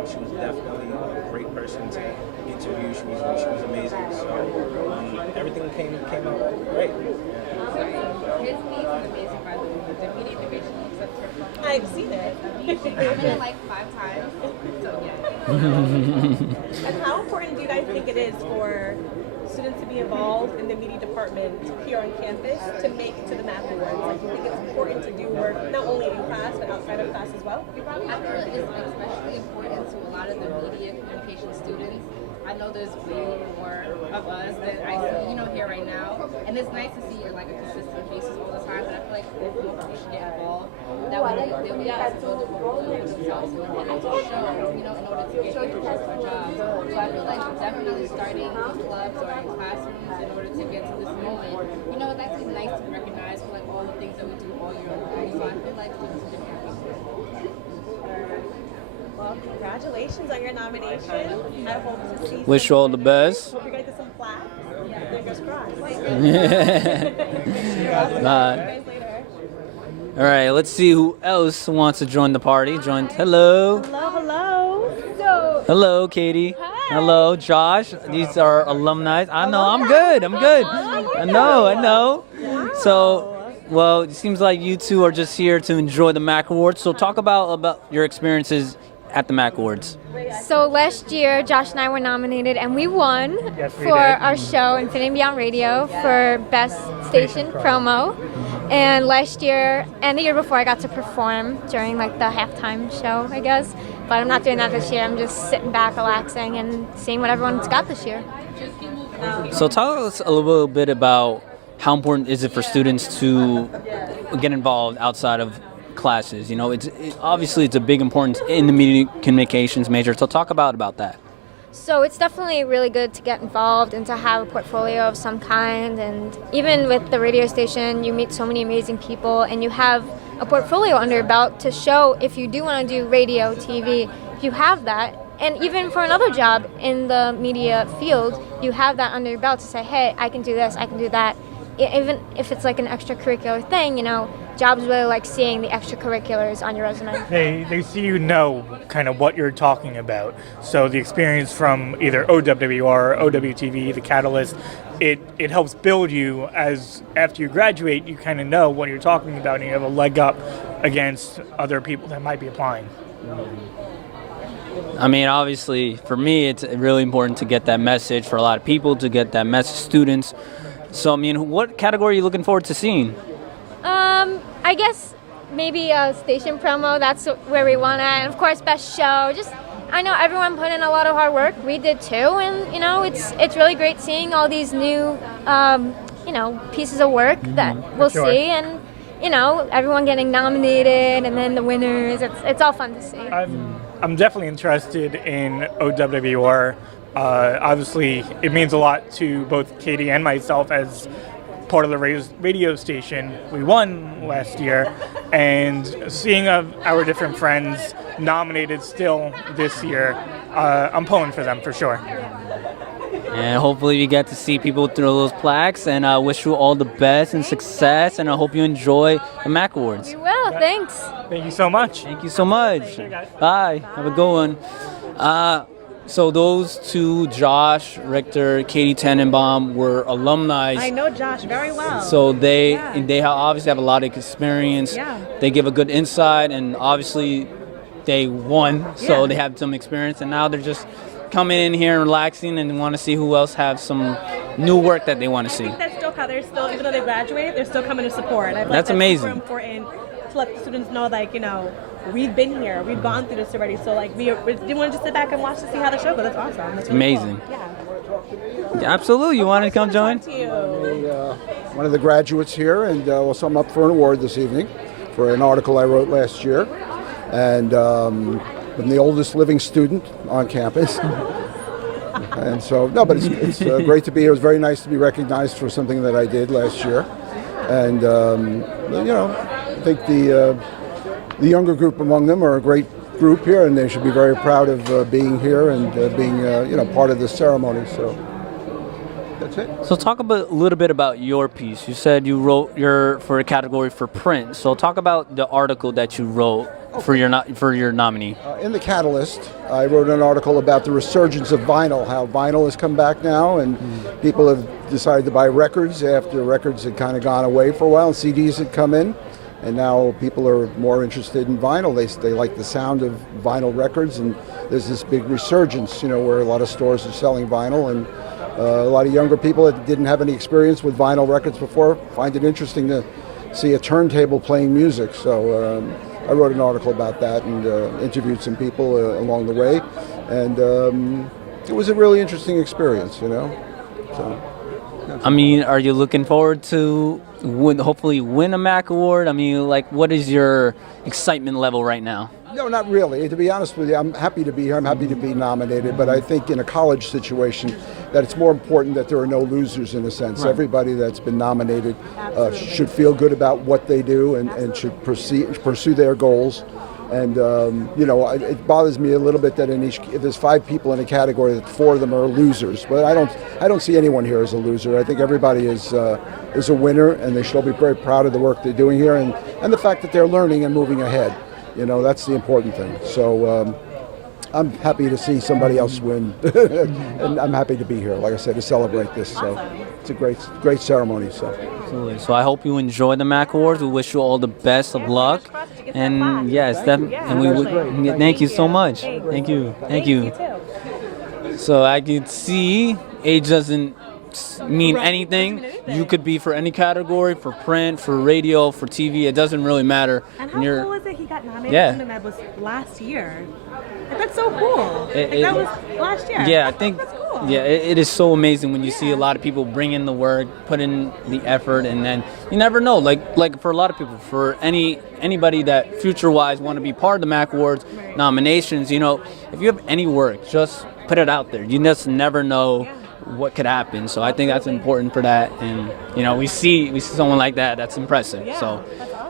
She was definitely a great person to interview. She was amazing. So everything came out great. His piece is amazing, by the way. The Media Innovation Center. I've seen it. I've been it like 5 times. So yeah. And how important do you guys think it is for students to be involved in the media department here on campus to make it to the Math Awards? Like, do you think it's important to do work not only in class but outside of class as well? I feel it's especially important to a lot of the media communication students. I know there's way more of us that I see, here right now, and it's nice to see like a consistent basis all the time. But I feel like more people should get involved. That way they'll be able to build a portfolio for themselves and also show, in order to get interviews for jobs. So I feel like definitely starting in clubs or in classrooms in order to get to this moment. It's actually nice to be recognized for like all the things that we do all year long. So I feel like students should be happy. Well, congratulations on your nomination. I hope to see. Wish you all the best. Hope you guys get some plaques. Fingers crossed. Bye. All right, let's see who else wants to join the party. Hello. Hello. Hello, Katie. Hi. Hello, Josh. These are alumni. I know. I'm good. I know. So. Well, it seems like you two are just here to enjoy the MAC Awards. So talk about your experiences at the MAC Awards. So last year, Josh and I were nominated, and we won for our show, Infinity and Beyond Radio, for Best Station Promo. And last year, and the year before, I got to perform during like the halftime show, I guess. But I'm not doing that this year. I'm just sitting back, relaxing, and seeing what everyone's got this year. So tell us a little bit about how important is it for students to get involved outside of classes? Obviously it's a big importance in the media communications major. So talk about that. So it's definitely really good to get involved and to have a portfolio of some kind. And even with the radio station, you meet so many amazing people, and you have a portfolio under your belt to show if you do want to do radio, TV, you have that. And even for another job in the media field, you have that under your belt to say, hey, I can do this, I can do that. Even if it's like an extracurricular thing, jobs really like seeing the extracurriculars on your resume. They see kind of what you're talking about. So the experience from either OWR, OWTV, the Catalyst, it helps build you as after you graduate, you kind of know what you're talking about, and you have a leg up against other people that might be applying. I mean, obviously, for me, it's really important to get that message for a lot of people, to get that message students. So, I mean, what category are you looking forward to seeing? I guess maybe a station promo. That's where we want to. And of course, best show. I know everyone put in a lot of hard work. We did too, and it's really great seeing all these new pieces of work that we'll see, and everyone getting nominated, and then the winners. It's all fun to see. I'm definitely interested in OWR. Obviously, it means a lot to both Katie and myself as part of the radio station. We won last year, and seeing our different friends nominated still this year, I'm pulling for them for sure. And hopefully we get to see people through those plaques, and I wish you all the best and success, and I hope you enjoy the MAC Awards. We will, thanks. Thank you so much. Thank you so much. Bye. Have a good one. So those two, Josh Richter, Katie Tannenbaum, were alumni. I know Josh very well. So they obviously have a lot of experience. Yeah. They give a good insight, and obviously they won, so they have some experience, and now they're just coming in here and relaxing and want to see who else have some new work that they want to see. I think that's still how they're still, even though they graduated, they're still coming to support. I feel That's like amazing. Super important to let the students know, like, you know, we've been here, we've gone through this already. So like, we didn't want to just sit back and watch to see how the show goes. That's awesome. That's really Amazing. Cool. Yeah, absolutely. You want to come join? One of the graduates here, and also I'm up for an award this evening for an article I wrote last year, and I'm the oldest living student on campus. And so, no, but it's great to be here. It was very nice to be recognized for something that I did last year, and you know, I think the younger group among them are a great group here, and they should be very proud of being here and being you know, part of this ceremony. So. That's it. So talk a little bit about your piece. You said you wrote for a category for print. So talk about the article that you wrote for your nominee. In the Catalyst, I wrote an article about the resurgence of vinyl, how vinyl has come back now, and people have decided to buy records after records had kind of gone away for a while, and CDs had come in, and now people are more interested in vinyl. They like the sound of vinyl records, and there's this big resurgence, you know, where a lot of stores are selling vinyl, and a lot of younger people that didn't have any experience with vinyl records before find it interesting to see a turntable playing music. So I wrote an article about that and interviewed some people along the way, and it was a really interesting experience, you know. So, yeah. I mean, are you looking forward to hopefully win a MAC award? I mean, like, what is your excitement level right now? No, not really. To be honest with you, I'm happy to be here. I'm happy to be nominated, but I think in a college situation that it's more important that there are no losers in a sense. Right. Everybody that's been nominated should feel good about what they do and should pursue their goals. And you know, it bothers me a little bit that if there's 5 people in a category, that 4 of them are losers. But I don't see anyone here as a loser. I think everybody is a winner, and they should all be very proud of the work they're doing here and the fact that they're learning and moving ahead. You know, that's the important thing. So I'm happy to see somebody else win, and I'm happy to be here, like I said, to celebrate this. So it's a great ceremony. So. Absolutely. So I hope you enjoy the MAC Awards. We wish you all the best of luck. And yes, and we would thank you so much. Thank you. Thank you. So I could see age doesn't mean anything. You could be for any category, for print, for radio, for TV. It doesn't really matter. And how cool is it he got nominated? Yeah. And that was last year. Like, that's so cool. That was last year. Yeah, I think. Cool. Yeah, it is so amazing when you see a lot of people bring in the work, put in the effort, and then you never know. Like for a lot of people, for anybody that future-wise want to be part of the MAC Awards nominations, you know, if you have any work, just put it out there. You just never know what could happen. So I think that's important for that, and you know, we see someone like that. That's impressive.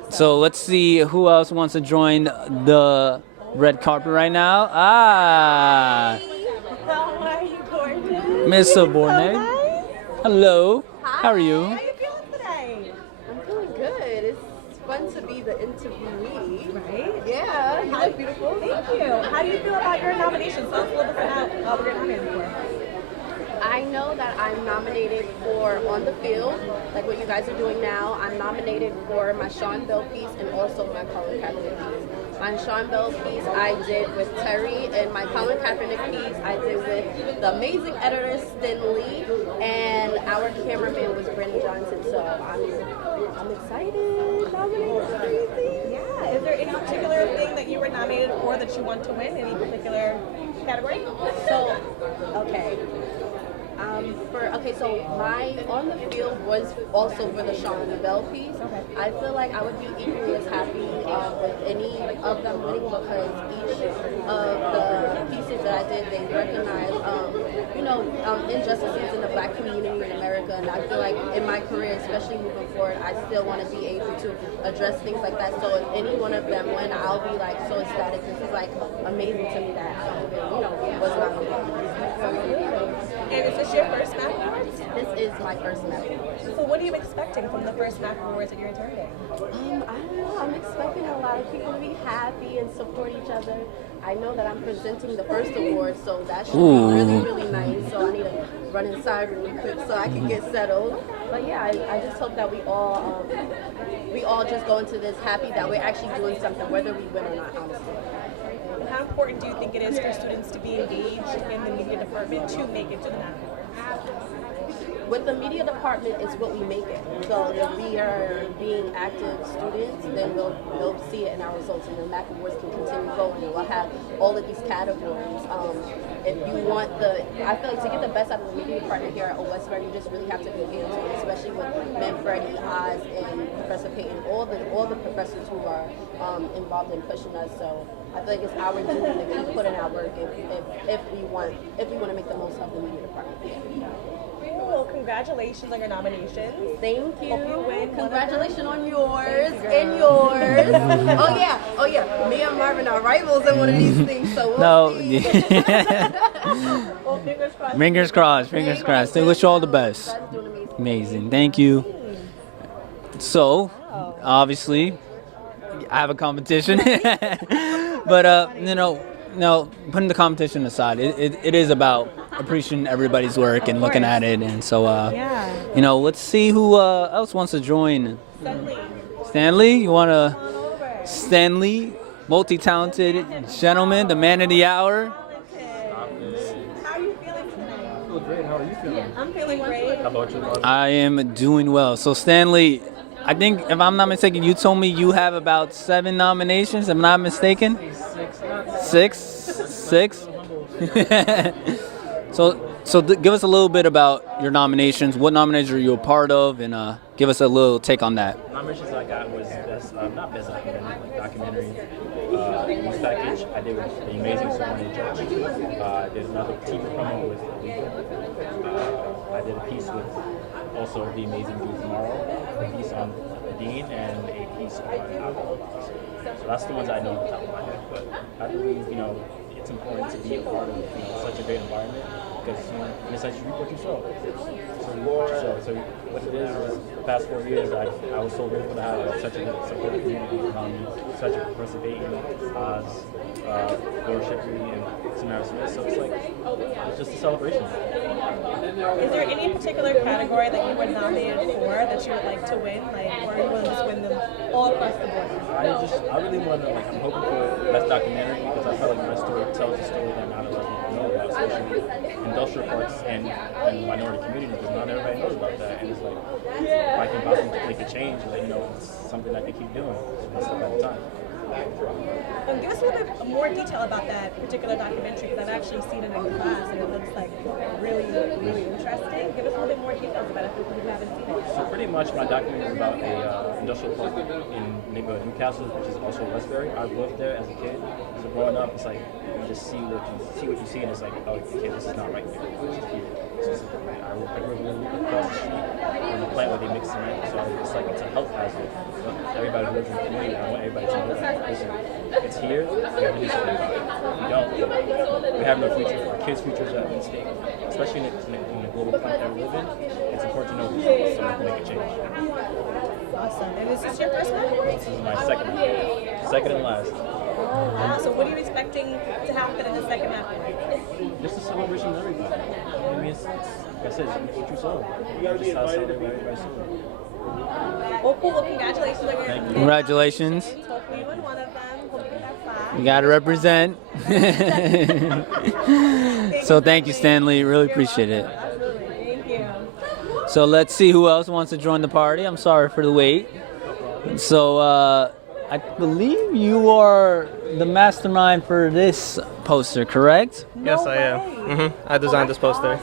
So let's see who else wants to join the red carpet right now. How are you, gorgeous? Miss Soborne. Hello. How are you? How are you feeling today? I'm feeling good. It's fun to be the interviewee. Right? Yeah, you look beautiful. Thank you. How do you feel about your nomination? Tell us a little bit about what you're nominated for. I know that I'm nominated for On the Field, like what you guys are doing now. I'm nominated for my Sean Bell piece and also my Colin Kaepernick piece. My Sean Bell piece I did with Terry, and my Colin Kaepernick piece I did with the amazing editor Stin Lee, and our cameraman was Brandon Johnson. So I'm excited. Nominated, crazy. Yeah. Is there any particular thing that you were nominated for that you want to win? Any particular category? So, okay. So my on the field was also for the Sean Bell piece. I feel like I would be equally as happy with any of them winning because each of the pieces that I did, they recognize, injustices in the Black community in America, and I feel like in my career, especially moving forward, I still want to be able to address things like that. So if any one of them win, I'll be like so ecstatic. This is like amazing to me that was not nominated. And is this your first MAC Awards? This is my first MAC Awards. So what are you expecting from the first MAC Awards that you're attending? I don't know. I'm expecting a lot of people to be happy and support each other. I know that I'm presenting the first award, so that should be really, really nice. So I need to run inside really quick so I can get settled. But yeah, I just hope that we all just go into this happy that we're actually doing something, whether we win or not, honestly. How important do you think it is for students to be engaged in the media department to make it to the MAC Awards? With the media department, it's what we make it. So if we are being active students, then we'll see it in our results, and the MAC Awards can continue going. And we'll have all of these categories. If you want I feel like to get the best out of the media department here at Westbury, you just really have to be hands-on, especially with Manfredi, Oz, and Professor Payton, all the professors who are involved in pushing us. So I feel like it's our duty to really put in our work if we want to make the most of the media department. Well, congratulations on your nominations. Thank you. Hope you win. Congratulations on yours and yours. Oh yeah. Me and Marvin are rivals in one of these things, so we'll see. Well, fingers crossed. Fingers crossed. I wish you all the best. Amazing. Thank you. So, obviously, I have a competition. But, putting the competition aside, it is about appreciating everybody's work and looking at it. And so, let's see who else wants to join. Stanley, you want to? Stanley, multi-talented gentleman, the man of the hour. How are you feeling tonight? I feel great. How are you feeling? I'm feeling great. How about you, Marvin? I am doing well. So, Stanley, I think, if I'm not mistaken, you told me you have about 7 nominations, if I'm not mistaken? 6? So give us a little bit about your nominations. What nominations are you a part of? And give us a little take on that. Nominations I got was not best documentary, news package. I did with The Amazing Sabrina Judge. I did another TV promo with Legal. I did a piece with also The Amazing Do Tomorrow, a piece on the Dean, and a piece on alcohol. So that's the ones I know off the top of my head. But I believe, it's important to be a part of such a great environment because in a sense you reap what you sow. So what it is the past 4 years I was so grateful to have such a supportive community, such a Professor Payton, Oz, Laura Shipley, and Samara Smith. So it's just a celebration. Is there any particular category that you were nominated for that you would like to win, or you want to just win them all across the board? I really want to, I'm hoping for best documentary because I feel like my story tells a story that not a lot of people know about, especially industrial parts and minority communities, because not everybody knows about that. And it's like, if I can possibly make a change, it's something I can keep doing one step at a time. And give us a little bit more detail about that particular documentary, because I've actually seen it in class and it looks like really, really interesting. Give us a little bit more details about it for people who haven't seen it. So pretty much my documentary is about a industrial park in the neighborhood of Newcastle, which is also Westbury. I lived there as a kid, so growing up, it's like you just see what you see, and it's like, oh, okay, this is not right there. This is here. I grew up across the street in the plant where they mix cement, so it's a health hazard. But everybody who lives in the community, I want everybody to know that. Listen, it's here, we have to do something about it. If we don't, we have no future. Our kids' futures are at stake, especially in the global climate that we live in. It's important to know so we can make a change. Awesome. And is this your first one? This is my second and last. Oh, wow. So what are you expecting to happen in the second half? Just a celebration of everybody. I mean, it's like I said, it's what you sow. Just how everybody sow. Well, cool. Well, congratulations on your Thank you. Congratulations. Hopefully you win one of them. Hopefully you have 5. You got to represent. So thank you, Stanley. Really appreciate it. Absolutely. Thank you. So let's see who else wants to join the party. I'm sorry for the wait. So I believe you are the mastermind for this poster, correct? Yes, I am. I designed this poster.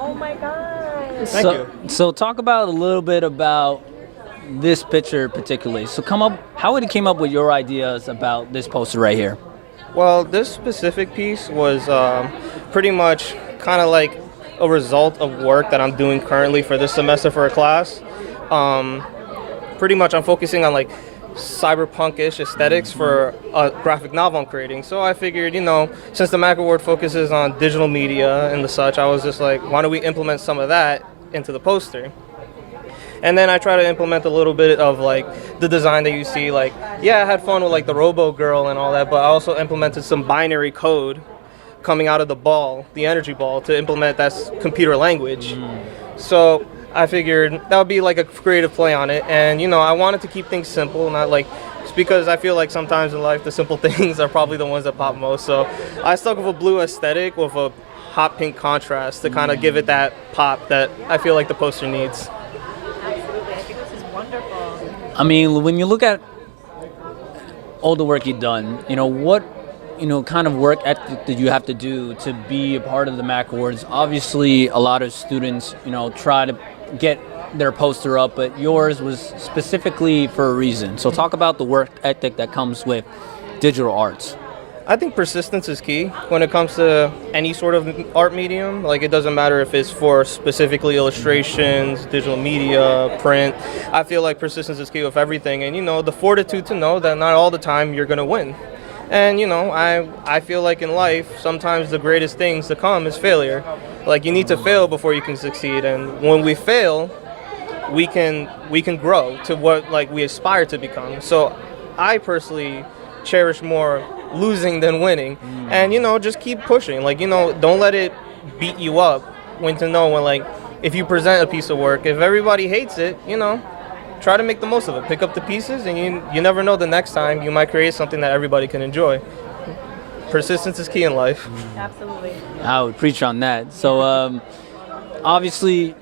Oh my god. Thank you. So talk about a little bit about this picture particularly. So how it came up with your ideas about this poster right here? Well, this specific piece was pretty much kind of like a result of work that I'm doing currently for this semester for a class. Pretty much I'm focusing on like cyberpunk-ish aesthetics for a graphic novel I'm creating. So I figured, since the Mac Award focuses on digital media and the such, I was just like, why don't we implement some of that into the poster? And then I try to implement a little bit of like the design that you see. Like, yeah, I had fun with like the Robo Girl and all that, but I also implemented some binary code coming out of the ball, the energy ball, to implement that computer language. So I figured that would be like a creative play on it. And, I wanted to keep things simple, not like, just because I feel like sometimes in life the simple things are probably the ones that pop most. So I stuck with a blue aesthetic with a hot pink contrast to kind of give it that pop that I feel like the poster needs. Absolutely. I think this is wonderful. I mean, when you look at all the work you've done, what kind of work ethic did you have to do to be a part of the Mac Awards? Obviously, a lot of students, try to get their poster up, but yours was specifically for a reason. So talk about the work ethic that comes with digital arts. I think persistence is key when it comes to any sort of art medium. Like, it doesn't matter if it's for specifically illustrations, digital media, print. I feel like persistence is key with everything. And, the fortitude to know that not all the time you're going to win. And, I feel like in life, sometimes the greatest things to come is failure. Like, you need to fail before you can succeed. And when we fail, we can grow to what, like, we aspire to become. So I personally cherish more losing than winning. And, just keep pushing. Like, don't let it beat you up when like, if you present a piece of work, if everybody hates it, try to make the most of it. Pick up the pieces, and you never know, the next time you might create something that everybody can enjoy. Persistence is key in life. Absolutely. I would preach on that. So obviously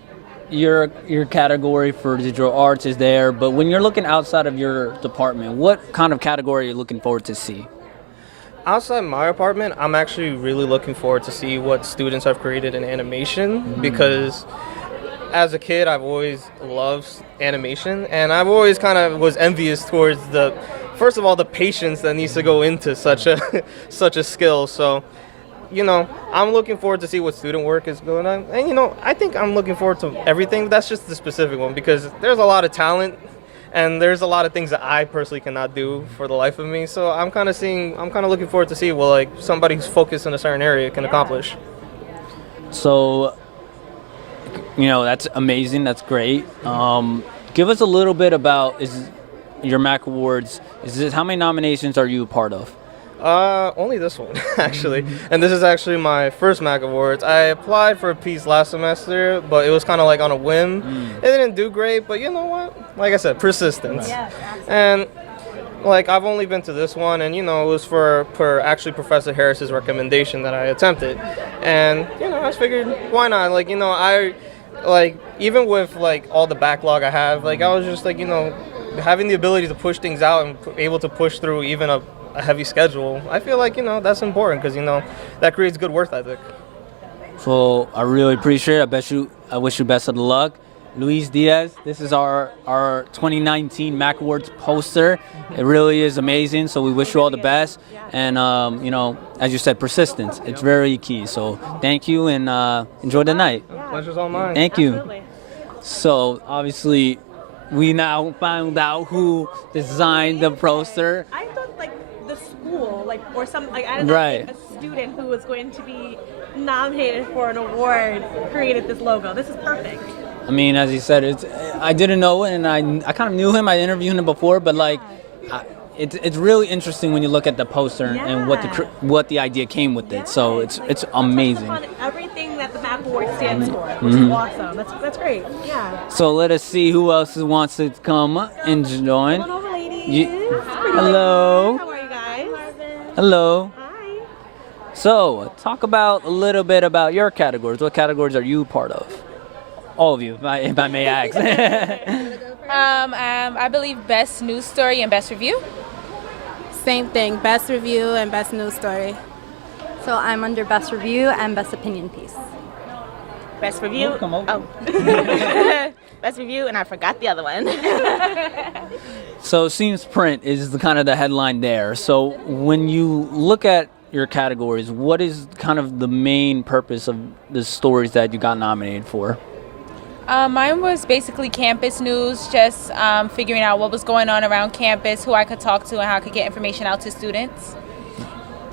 your category for digital arts is there, but when you're looking outside of your department, what kind of category are you looking forward to see? Outside my apartment, I'm actually really looking forward to see what students have created in animation, because as a kid, I've always loved animation, and I've always kind of was envious towards first of all, the patience that needs to go into such a skill. So, I'm looking forward to see what student work is going on. And, I think I'm looking forward to everything. That's just the specific one, because there's a lot of talent, and there's a lot of things that I personally cannot do for the life of me. So I'm kind of looking forward to see what, like, somebody who's focused in a certain area can accomplish. So, that's amazing. That's great. Give us a little bit about your Mac Awards. How many nominations are you a part of? Only this one, actually. And this is actually my first Mac Awards. I applied for a piece last semester, but it was kind of like on a whim. It didn't do great, but you know what? Like I said, persistence. Yeah, and like, I've only been to this one, and it was for actually Professor Harris's recommendation that I attempted. And I figured, why not? Like, even with like all the backlog I have, like, I was just like, having the ability to push things out and able to push through even a heavy schedule, I feel like, that's important, because, that creates good work ethic. So I really appreciate it. I wish you best of luck. Luis Diaz, this is our 2019 Mac Awards poster. It really is amazing, so we wish you all the best. And, as you said, persistence. It's very key. So thank you, and enjoy the night. Pleasure's all mine. Thank you. So obviously, we now found out who designed the poster. I thought like the school, or some, I don't know, Right. a student who was going to be nominated for an award created this logo. This is perfect. I mean, as he said, I didn't know it, and I kind of knew him. I interviewed him before, but it's really interesting when you look at the poster and what the idea came with it. So it's amazing. On everything that the Mac Award stands for, which is awesome. That's great. Yeah. So let us see who else wants to come and join. Come on over, ladies. Hello. How are you guys? Hello. Hi. So talk about a little bit about your categories. What categories are you part of? All of you, if I may ask. I believe best news story and best review. Same thing, best review and best news story. So I'm under best review and best opinion piece. Best review. Oh. Best review, and I forgot the other one. So it seems print is the headline there. So when you look at your categories, what is kind of the main purpose of the stories that you got nominated for? Mine was basically campus news, just figuring out what was going on around campus, who I could talk to, and how I could get information out to students.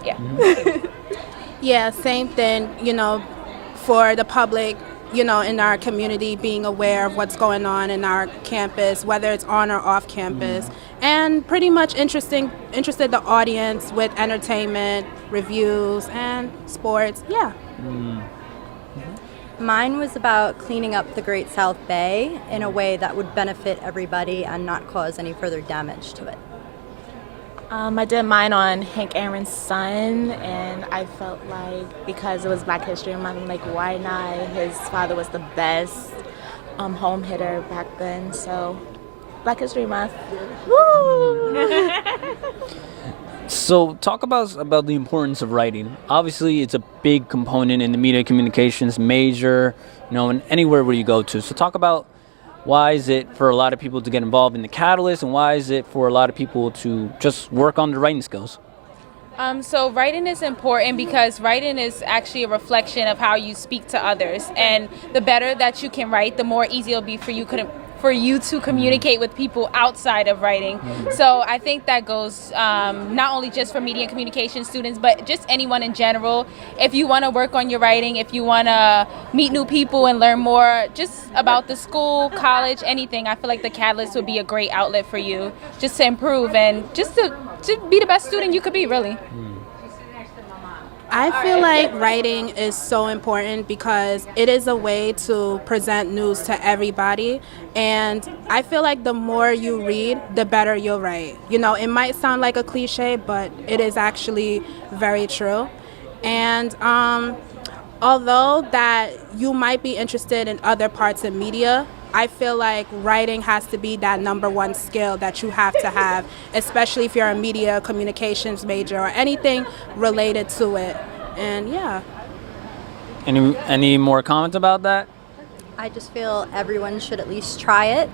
Yeah. Yeah, same thing, for the public, in our community, being aware of what's going on in our campus, whether it's on or off campus, and pretty much interested the audience with entertainment, reviews, and sports. Yeah. Mine was about cleaning up the Great South Bay in a way that would benefit everybody and not cause any further damage to it. I did mine on Hank Aaron's son, and I felt like because it was Black History Month, I'm like, why not? His father was the best home hitter back then, so Black History Month. Woo! So talk about the importance of writing. Obviously, it's a big component in the media communications major, and anywhere where you go to. So talk about why is it for a lot of people to get involved in the Catalyst, and why is it for a lot of people to just work on their writing skills? So writing is important because writing is actually a reflection of how you speak to others. And the better that you can write, the more easy it'll be for you to communicate with people outside of writing. So I think that goes not only just for media and communication students, but just anyone in general. If you want to work on your writing, if you want to meet new people and learn more just about the school, college, anything, I feel like the Catalyst would be a great outlet for you just to improve and just to be the best student you could be, really. I feel like writing is so important because it is a way to present news to everybody, and I feel like the more you read, the better you'll write. It might sound like a cliche, but it is actually very true. And although that you might be interested in other parts of media, I feel like writing has to be that number one skill that you have to have, especially if you're a media communications major or anything related to it. And yeah. Any more comments about that? I just feel everyone should at least try it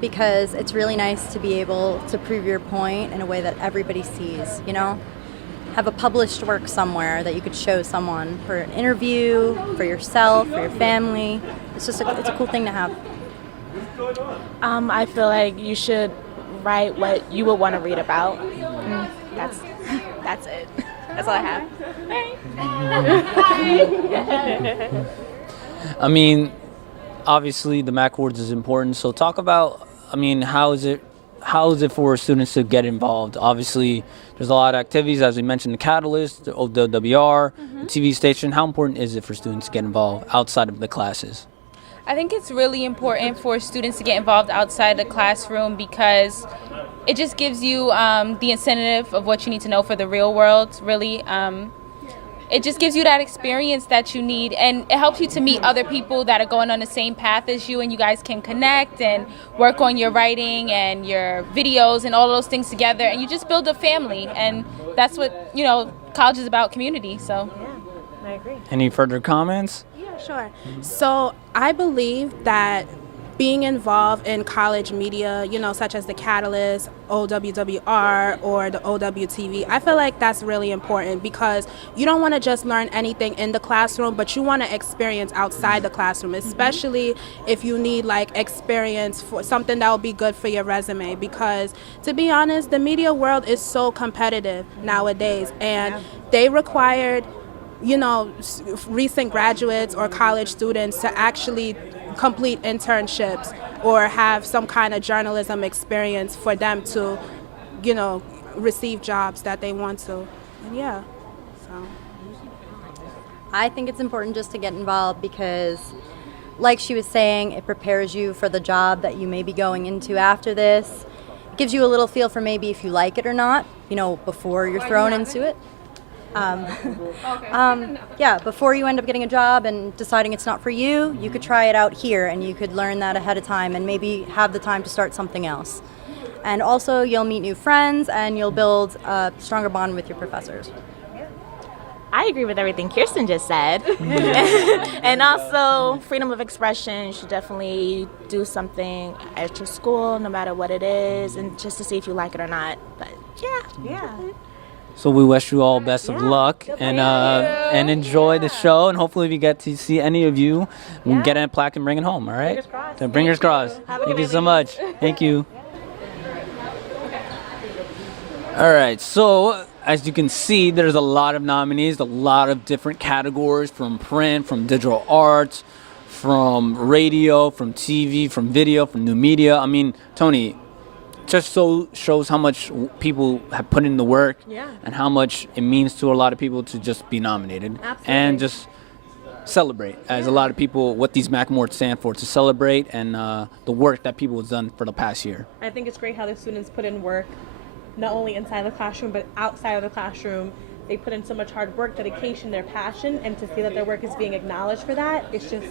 because it's really nice to be able to prove your point in a way that everybody sees, Have a published work somewhere that you could show someone for an interview, for yourself, for your family. It's a cool thing to have. I feel like you should write what you would want to read about. That's it. That's all I have. I mean, obviously the MAC Awards is important. So talk about, how is it for students to get involved? Obviously, there's a lot of activities, as we mentioned, the Catalyst, the OWR, the TV station. How important is it for students to get involved outside of the classes? I think it's really important for students to get involved outside the classroom because it just gives you the incentive of what you need to know for the real world, really. It just gives you that experience that you need, and it helps you to meet other people that are going on the same path as you, and you guys can connect and work on your writing and your videos and all those things together, and you just build a family, and that's what, college is about, community, so. Yeah, I agree. Any further comments? Yeah, sure. So I believe that being involved in college media, such as the Catalyst, OWWR, or the OWTV, I feel like that's really important because you don't want to just learn anything in the classroom, but you want to experience outside the classroom, especially if you need experience for something that will be good for your resume. Because to be honest, the media world is so competitive nowadays, and they required recent graduates or college students to actually complete internships or have some kind of journalism experience for them to, receive jobs that they want to. And yeah, so. I think it's important just to get involved because, like she was saying, it prepares you for the job that you may be going into after this. It gives you a little feel for maybe if you like it or not, before you're thrown into it. Yeah, before you end up getting a job and deciding it's not for you, you could try it out here and you could learn that ahead of time and maybe have the time to start something else. And also, you'll meet new friends and you'll build a stronger bond with your professors. I agree with everything Kirsten just said. And also, freedom of expression. You should definitely do something at your school, no matter what it is, and just to see if you like it or not. But yeah. So we wish you all best of luck and enjoy the show, and hopefully we get to see any of you. We'll get a plaque and bring it home, all right? Fingers crossed. Thank you so much. Thank you. All right, so as you can see, there's a lot of nominees, a lot of different categories, from print, from digital arts, from radio, from TV, from video, from new media. I mean, Toni, just so shows how much people have put in the work and how much it means to a lot of people to just be nominated. And just celebrate, as a lot of people, what these Mac Awards stand for, to celebrate and the work that people have done for the past year. I think it's great how the students put in work, not only inside the classroom, but outside of the classroom. They put in so much hard work, dedication, their passion, and to see that their work is being acknowledged for that, it's just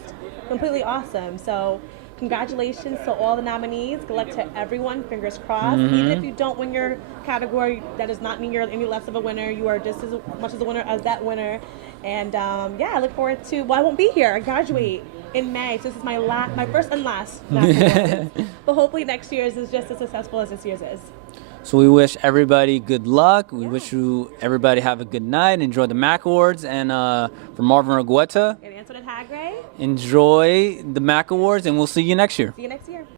completely awesome. So congratulations to all the nominees. Good luck to everyone, fingers crossed. Even if you don't win your category, that does not mean you're any less of a winner. You are just as much as a winner as that winner. And I look forward to, I won't be here. I graduate in May, so this is my first and last. But hopefully next year's is just as successful as this year's is. So we wish everybody good luck. We wish everybody have a good night. Enjoy the Mac Awards. And for Marvin Argueta, enjoy the Mac Awards, and we'll see you next year. See you next year.